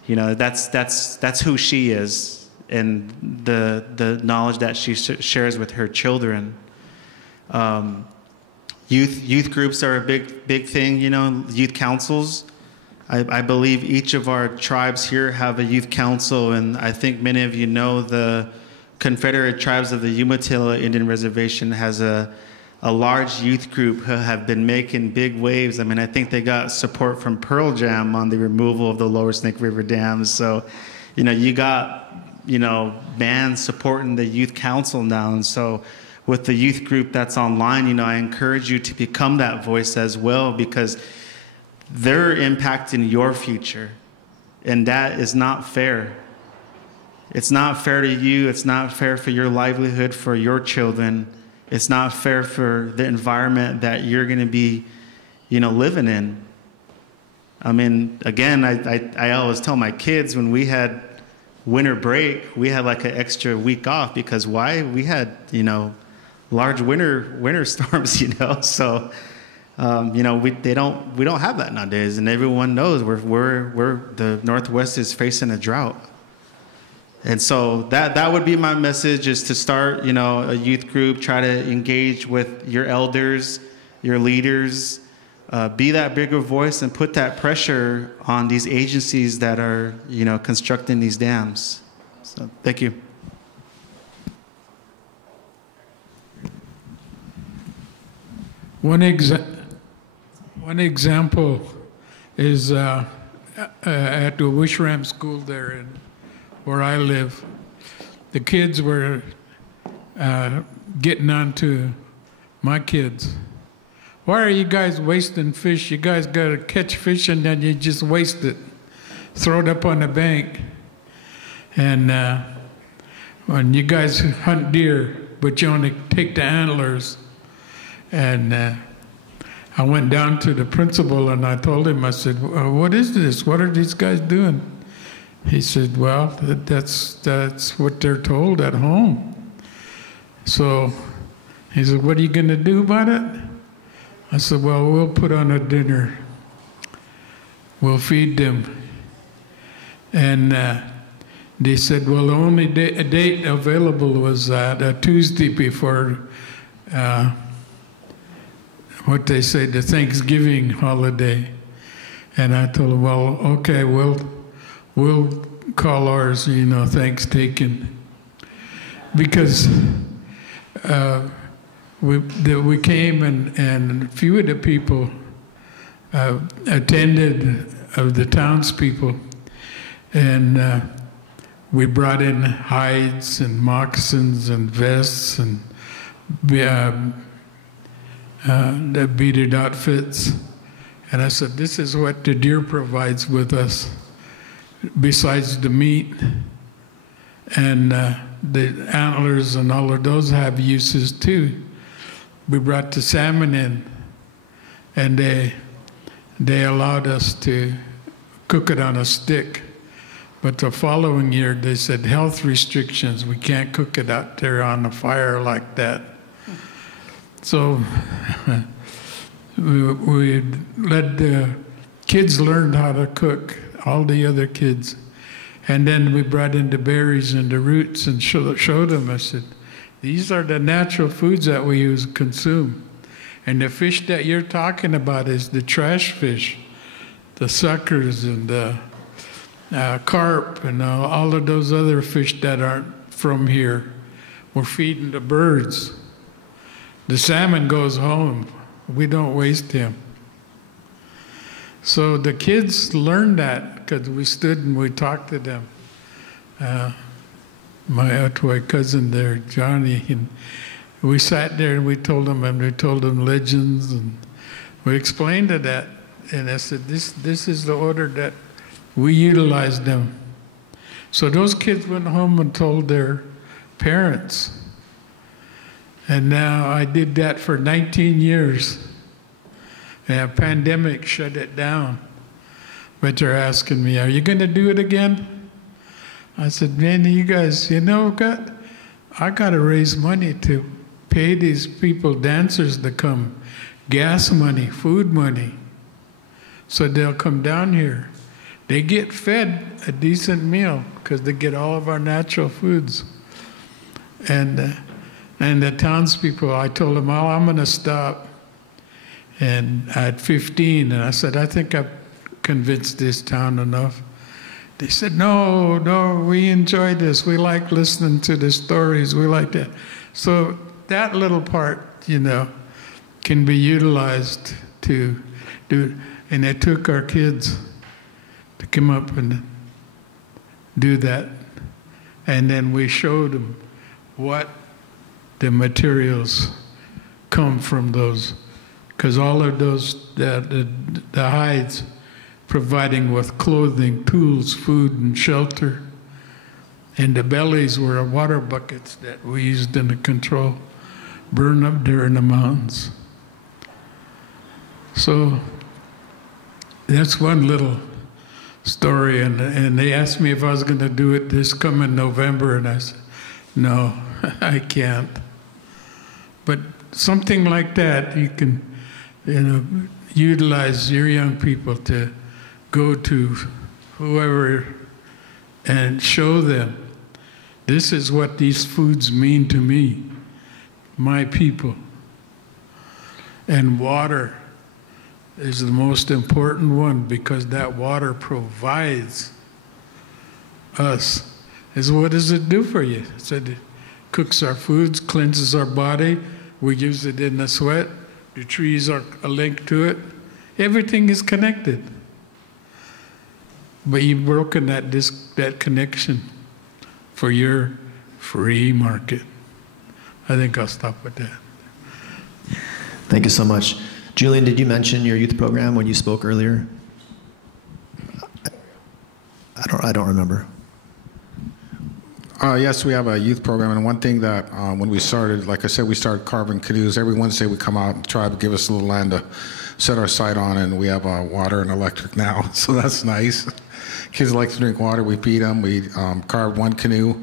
that's who she is, and the knowledge that she shares with her children. Youth groups are a big thing, youth councils. I believe each of our tribes here have a youth council, and I think many of you know the Confederate Tribes of the Umatilla Indian Reservation has a large youth group who have been making big waves. I mean, I think they got support from Pearl Jam on the removal of the Lower Snake River dams. So, you got, bands supporting the youth council now. And so with the youth group that's online, I encourage you to become that voice as well, because they're impacting your future. And that is not fair. It's not fair to you. It's not fair for your livelihood, for your children. It's not fair for the environment that you're going to be, living in. I mean, again, I always tell my kids when we had winter break, we had like an extra week off because why? We had, large winter storms, So, we don't have that nowadays, and everyone knows the Northwest is facing a drought. And so that would be my message, is to start, a youth group, try to engage with your elders, your leaders, be that bigger voice and put that pressure on these agencies that are, constructing these dams. So thank you. One example is at the Wishram School there where I live. The kids were getting on to my kids. Why are you guys wasting fish? You guys got to catch fish and then you just waste it. Throw it up on the bank. And when you guys hunt deer, but you only take the antlers. And I went down to the principal and I told him, I said, what is this? What are these guys doing? He said, well, that's what they're told at home. So he said, what are you going to do about it? I said, well, we'll put on a dinner. We'll feed them. And they said, well, the only date available was a Tuesday before what they say, the Thanksgiving holiday. And I told them, well, okay, we'll call ours, thanks taken. Because we came and a few of the people attended, of the townspeople, and we brought in hides and moccasins and vests and the beaded outfits. And I said, this is what the deer provides with us, besides the meat. And the antlers and all of those have uses too. We brought the salmon in, and they allowed us to cook it on a stick. But the following year, they said, health restrictions, we can't cook it out there on the fire like that. So we let the kids learn how to cook, all the other kids. And then we brought in the berries and the roots and showed them. I said, these are the natural foods that we consume. And the fish that you're talking about is the trash fish, the suckers and the carp and all of those other fish that aren't from here. We're feeding the birds. The salmon goes home. We don't waste him. So the kids learned that because we stood and we talked to them. My Otway cousin there, Johnny, and we sat there and we told them legends, and we explained to that. And I said, this is the order that we utilized them. So those kids went home and told their parents. And now I did that for 19 years. And a pandemic shut it down. But they're asking me, are you going to do it again? I said, man, you guys, I got to raise money to pay these people, dancers to come. Gas money, food money. So they'll come down here. They get fed a decent meal because they get all of our natural foods. And the townspeople, I told them, oh, I'm going to stop. And at 15, and I said, I think I've convinced this town enough. They said, no, we enjoy this. We like listening to the stories. We like that. So that little part, can be utilized to do. And it took our kids to come up and do that. And then we showed them what the materials come from those because all of those, the hides providing with clothing, tools, food, and shelter. And the bellies were water buckets that we used in the control, burn up there in the mountains. So that's one little story. And they asked me if I was going to do it this coming November, and I said, no, I can't. But something like that, you can, utilize your young people to go to whoever and show them, this is what these foods mean to me, my people. And water is the most important one, because that water provides us. What does it do for you? It said it cooks our foods, cleanses our body, we use it in the sweat, the trees are a link to it. Everything is connected. But you've broken that connection for your free market. I think I'll stop with that. Thank you so much. Julian, did you mention your youth program when you spoke earlier? I don't remember. Yes, we have a youth program, and one thing that when we started, like I said, we started carving canoes. Every Wednesday we come out and try to give us a little land to set our sight on, and we have water and electric now, so that's nice. Kids like to drink water, we feed them. We carved one canoe,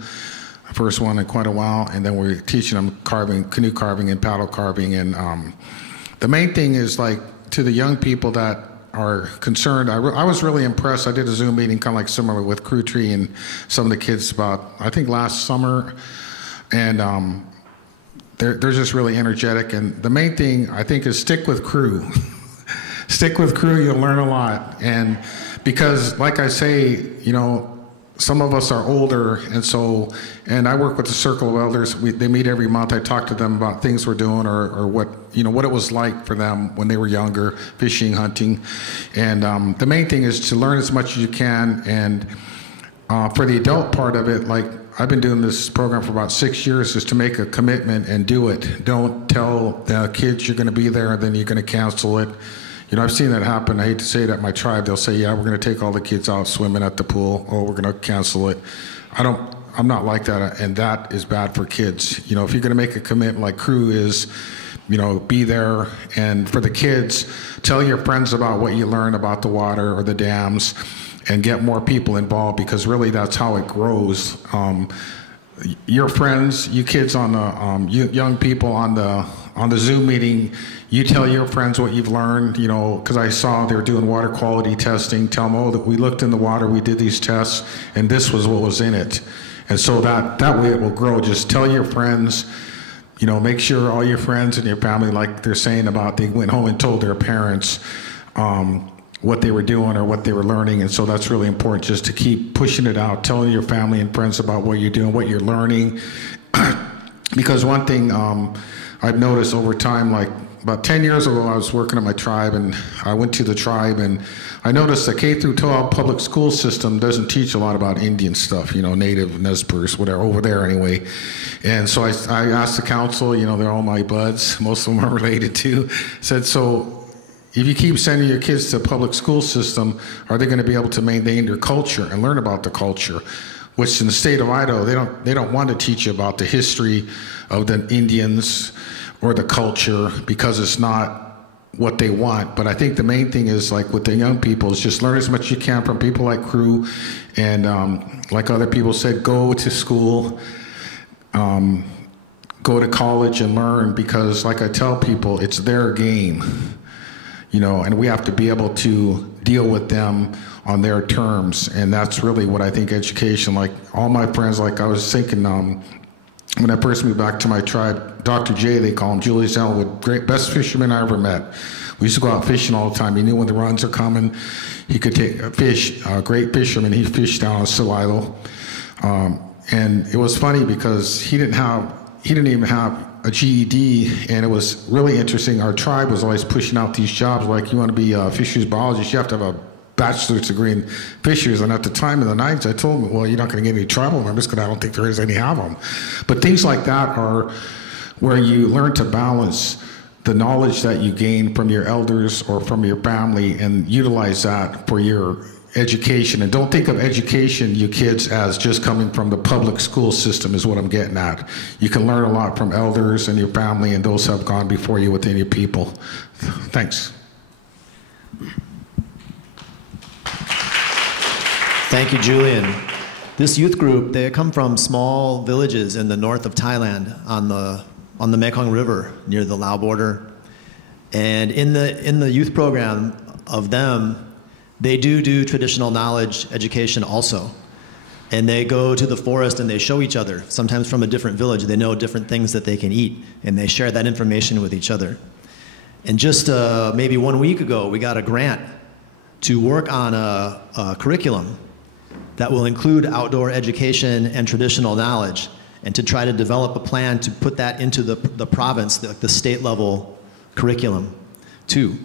first one in quite a while, and then we're teaching them canoe carving and paddle carving. And the main thing is, like, to the young people that are concerned, I was really impressed. I did a Zoom meeting kind of like similar with Crew Tree and some of the kids about, I think last summer, and they're just really energetic. And the main thing, I think, is stick with Crew. Stick with Crew, you'll learn a lot. And because, like I say, some of us are older, and I work with the Circle of Elders. They meet every month. I talk to them about things we're doing, or what it was like for them when they were younger, fishing, hunting. And the main thing is to learn as much as you can. And for the adult part of it, like, I've been doing this program for about 6 years, is to make a commitment and do it. Don't tell the kids you're going to be there and then you're going to cancel it. I've seen that happen. I hate to say it at my tribe. They'll say, yeah, we're going to take all the kids out swimming at the pool, or we're going to cancel it. I'm not like that, and that is bad for kids. If you're going to make a commitment like Crew is, be there. And for the kids, tell your friends about what you learn about the water or the dams, and get more people involved, because really that's how it grows. Your friends, you kids on the, young people on the Zoom meeting, you tell your friends what you've learned, because I saw they were doing water quality testing. Tell them, that we looked in the water, we did these tests, and this was what was in it. And so that way it will grow. Just tell your friends, make sure all your friends and your family, like they're saying about, they went home and told their parents what they were doing or what they were learning. And so that's really important, just to keep pushing it out, telling your family and friends about what you're doing, what you're learning. Because one thing I've noticed over time, like about 10 years ago, I was working at my tribe, and I went to the tribe, and I noticed the K through 12 public school system doesn't teach a lot about Indian stuff, Native, Nez Perce, whatever, over there anyway. And so I asked the council, they're all my buds, most of them are related to, said, so if you keep sending your kids to a public school system, are they going to be able to maintain their culture and learn about the culture? Which in the state of Idaho, they don't want to teach you about the history of the Indians or the culture, because it's not what they want. But I think the main thing is, like with the young people, is just learn as much as you can from people like Crew, and like other people said, go to school, go to college and learn, because like I tell people, it's their game, and we have to be able to deal with them on their terms. And that's really what I think education, like all my friends, like I was thinking, when I first moved back to my tribe, Dr. J, they call him, Julius Elwood, best fisherman I ever met. We used to go out fishing all the time. He knew when the runs are coming. He could take a fish, great fisherman. He fished down on Silo. And it was funny because he didn't even have a GED, and it was really interesting. Our tribe was always pushing out these jobs, like, you want to be a fisheries biologist, you have to have a bachelor's degree in fisheries. And at the time in the 90s, I told him, well, you're not going to get any tribal members, because I don't think there is any have them. But things like that are where you learn to balance the knowledge that you gain from your elders or from your family and utilize that for your education. And don't think of education, you kids, as just coming from the public school system is what I'm getting at. You can learn a lot from elders and your family and those who have gone before you within your people. Thanks. Thank you, Julian. This youth group, they come from small villages in the north of Thailand on the Mekong River near the Lao border. And in the youth program of them, they do traditional knowledge education also. And they go to the forest and they show each other, sometimes from a different village. They know different things that they can eat, and they share that information with each other. And just maybe 1 week ago, we got a grant to work on a curriculum that will include outdoor education and traditional knowledge, and to try to develop a plan to put that into the province, the state level curriculum too.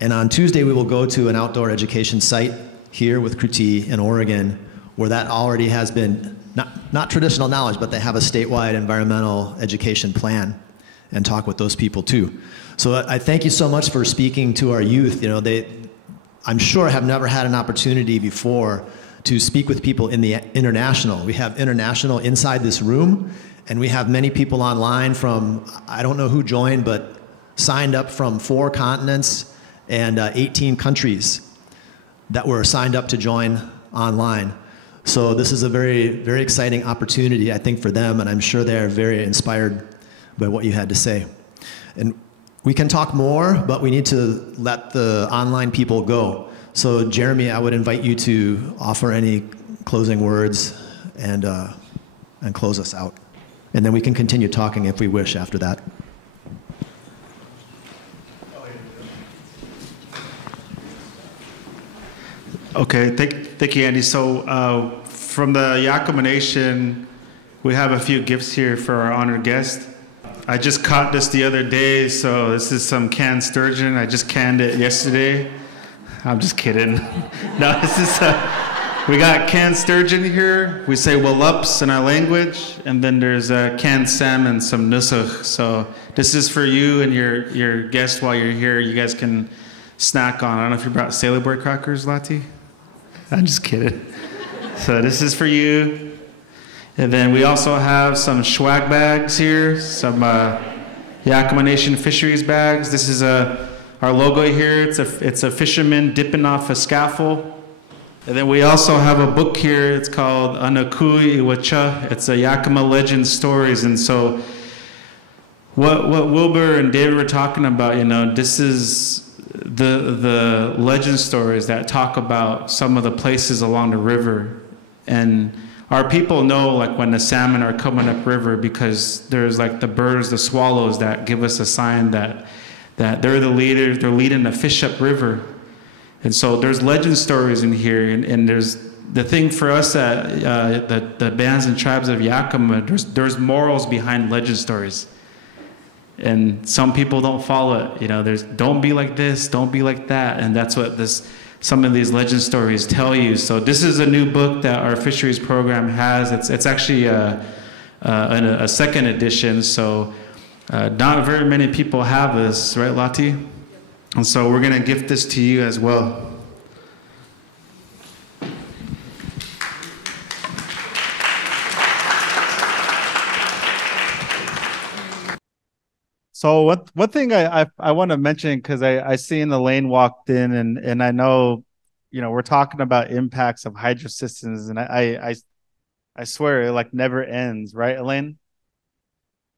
And on Tuesday, we will go to an outdoor education site here with Kruti in Oregon, where that already has been, not traditional knowledge, but they have a statewide environmental education plan, and talk with those people too. So I thank you so much for speaking to our youth. You know, I'm sure have never had an opportunity before to speak with people in the international. We have international inside this room, and we have many people online from, I don't know who joined, but signed up from 4 continents and 18 countries that were signed up to join online. So this is a very, very exciting opportunity, I think, for them, and I'm sure they're very inspired by what you had to say. And we can talk more, but we need to let the online people go. So Jeremy, I would invite you to offer any closing words and close us out. And then we can continue talking if we wish after that. Okay, thank you, Andy. So from the Yakama Nation, we have a few gifts here for our honored guest. I just caught this the other day, so this is some canned sturgeon. I just canned it yesterday. I'm just kidding. No, this is, we got canned sturgeon here. We say walups in our language, and then there's canned salmon, some nusuk. So this is for you and your guest while you're here. You guys can snack on. I don't know if you brought Sailor Boy crackers, Lati. I'm just kidding. So this is for you. And then we also have some swag bags here, some Yakama Nation fisheries bags. This is our logo here. It's a fisherman dipping off a scaffold. And then we also have a book here. It's called Anakui Iwacha. It's a Yakama legend stories. And so what Wilbur and David were talking about, you know, this is the legend stories that talk about some of the places along the river. And our people know, like, when the salmon are coming up river, because there's like the birds, the swallows, that give us a sign that they're the leaders, they're leading the fish up river. And so there's legend stories in here, and there's the thing for us that the bands and tribes of Yakama, there's morals behind legend stories. And some people don't follow it. You know, there's don't be like this, don't be like that, and that's what some of these legend stories tell you. So this is a new book that our fisheries program has. It's actually a second edition. So not very many people have this, right, Lati? And so we're going to gift this to you as well. So one thing I want to mention, because I see in the lane walked in, and I know, you know, we're talking about impacts of hydro systems, and I swear it like never ends, right, Elaine?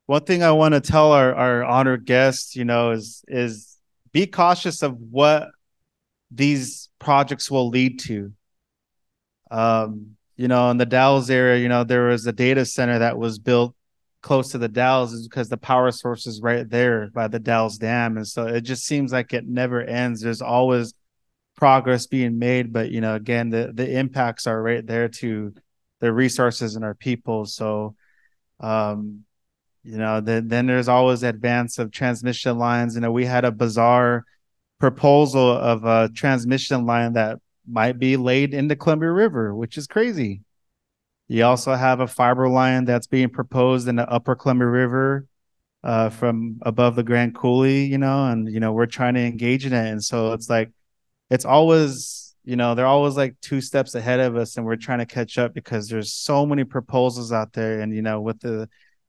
One thing I want to tell our honored guests, you know, is be cautious of what these projects will lead to. You know, in the Dalles area, you know, there was a data center that was built close to the Dalles, is because the power source is right there by the Dalles Dam. And so it just seems like it never ends. There's always progress being made, but, you know, again, the impacts are right there to the resources and our people. So, you know, then there's always advance of transmission lines. You know, we had a bizarre proposal of a transmission line that might be laid in the Columbia River, which is crazy. You also have a fiber line that's being proposed in the upper Columbia River. from above the Grand Coulee, you know, and, you know, we're trying to engage in it. And so it's like, it's always, you know, they're always like 2 steps ahead of us, and we're trying to catch up because there's so many proposals out there. And, you know, with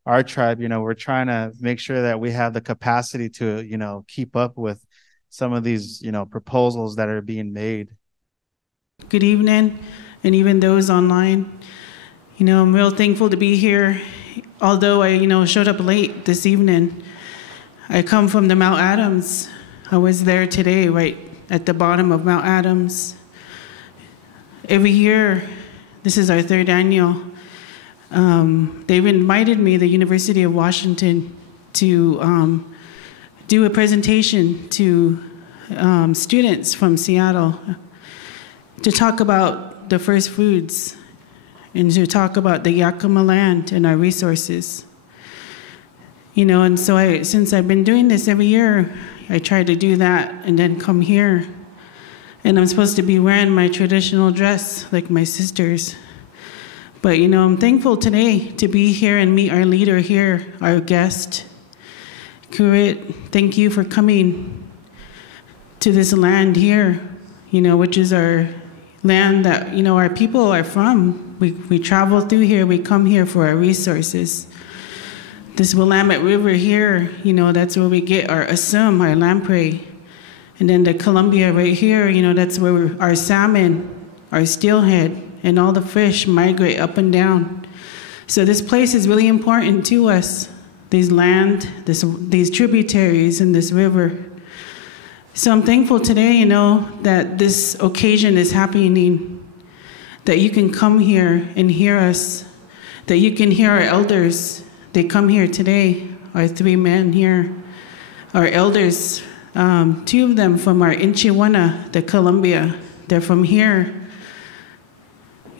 our tribe, you know, we're trying to make sure that we have the capacity to, you know, keep up with some of these, you know, proposals that are being made. Good evening, and even those online. You know, I'm real thankful to be here. Although I, you know, showed up late this evening, I come from the Mount Adams. I was there today, right at the bottom of Mount Adams. Every year, this is our 3rd annual, they've invited me, the University of Washington, to do a presentation to students from Seattle to talk about the first foods and to talk about the Yakima land and our resources. You know, and so since I've been doing this every year, I try to do that and then come here. And I'm supposed to be wearing my traditional dress like my sisters. But, you know, I'm thankful today to be here and meet our leader here, our guest. Kurit, thank you for coming to this land here, you know, which is our land that, you know, our people are from. We travel through here, we come here for our resources. This Willamette River here, you know, that's where we get our asum, our lamprey. And then the Columbia right here, you know, that's where our salmon, our steelhead, and all the fish migrate up and down. So this place is really important to us, these land, these tributaries and this river. So I'm thankful today, you know, that this occasion is happening, that you can come here and hear us, that you can hear our elders. They come here today, our 3 men here, our elders, 2 of them from our Inchiwana, the Columbia. They're from here.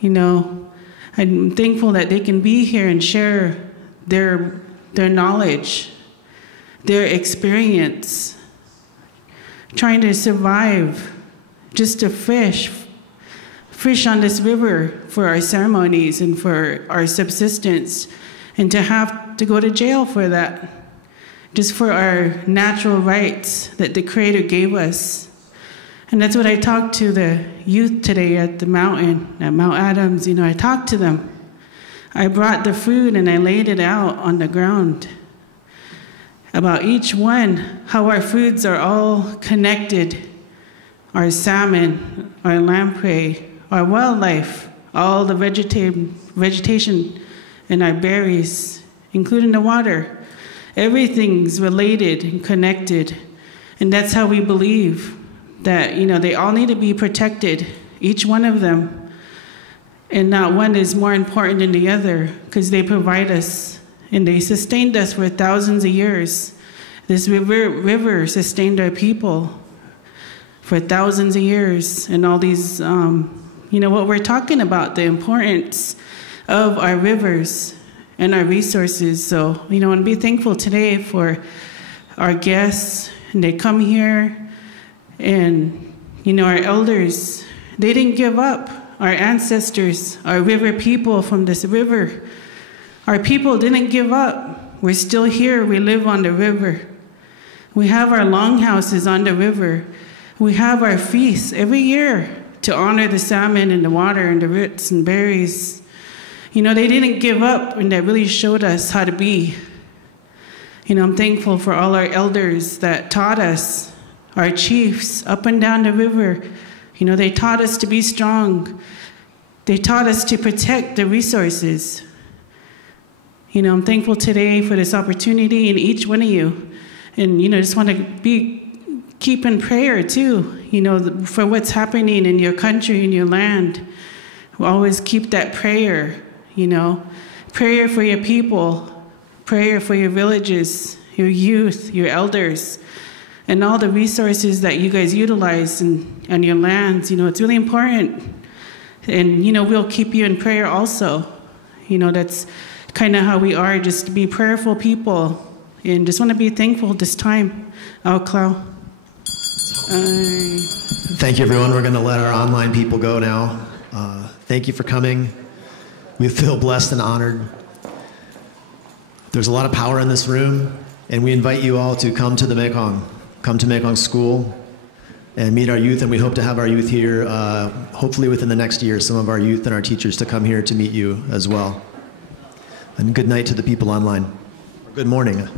You know, I'm thankful that they can be here and share their knowledge, their experience, trying to survive, just to fish on this river for our ceremonies and for our subsistence, and to have to go to jail for that, just for our natural rights that the Creator gave us. And that's what I talked to the youth today at the mountain, at Mount Adams. You know, I talked to them. I brought the food and I laid it out on the ground about each one, how our foods are all connected, our salmon, our lamprey, our wildlife, all the vegetation, and our berries, including the water. Everything's related and connected. And that's how we believe that, you know, they all need to be protected, each one of them. And not one is more important than the other, because they provide us and they sustained us for thousands of years. This river sustained our people for thousands of years. And all these, you know, what we're talking about, the importance of our rivers and our resources. So, you know, I want to be thankful today for our guests, and they come here, and, you know, our elders, they didn't give up. Our ancestors, our river people from this river, our people didn't give up. We're still here. We live on the river. We have our longhouses on the river. We have our feasts every year to honor the salmon and the water and the roots and berries. You know, they didn't give up, and that really showed us how to be. You know, I'm thankful for all our elders that taught us, our chiefs up and down the river. You know, they taught us to be strong. They taught us to protect the resources. You know, I'm thankful today for this opportunity and each one of you. And, you know, just want to keep in prayer too, you know, for what's happening in your country, in your land. We'll always keep that prayer, you know, prayer for your people, prayer for your villages, your youth, your elders, and all the resources that you guys utilize on your lands. You know, it's really important. And, you know, we'll keep you in prayer also. You know, that's kind of how we are, just to be prayerful people. And just want to be thankful this time. Clau. Thank you, everyone. We're going to let our online people go now. Thank you for coming. We feel blessed and honored. There's a lot of power in this room. And we invite you all to come to the Mekong, come to Mekong School and meet our youth. And we hope to have our youth here, hopefully within the next year, some of our youth and our teachers to come here to meet you as well. And good night to the people online. Good morning.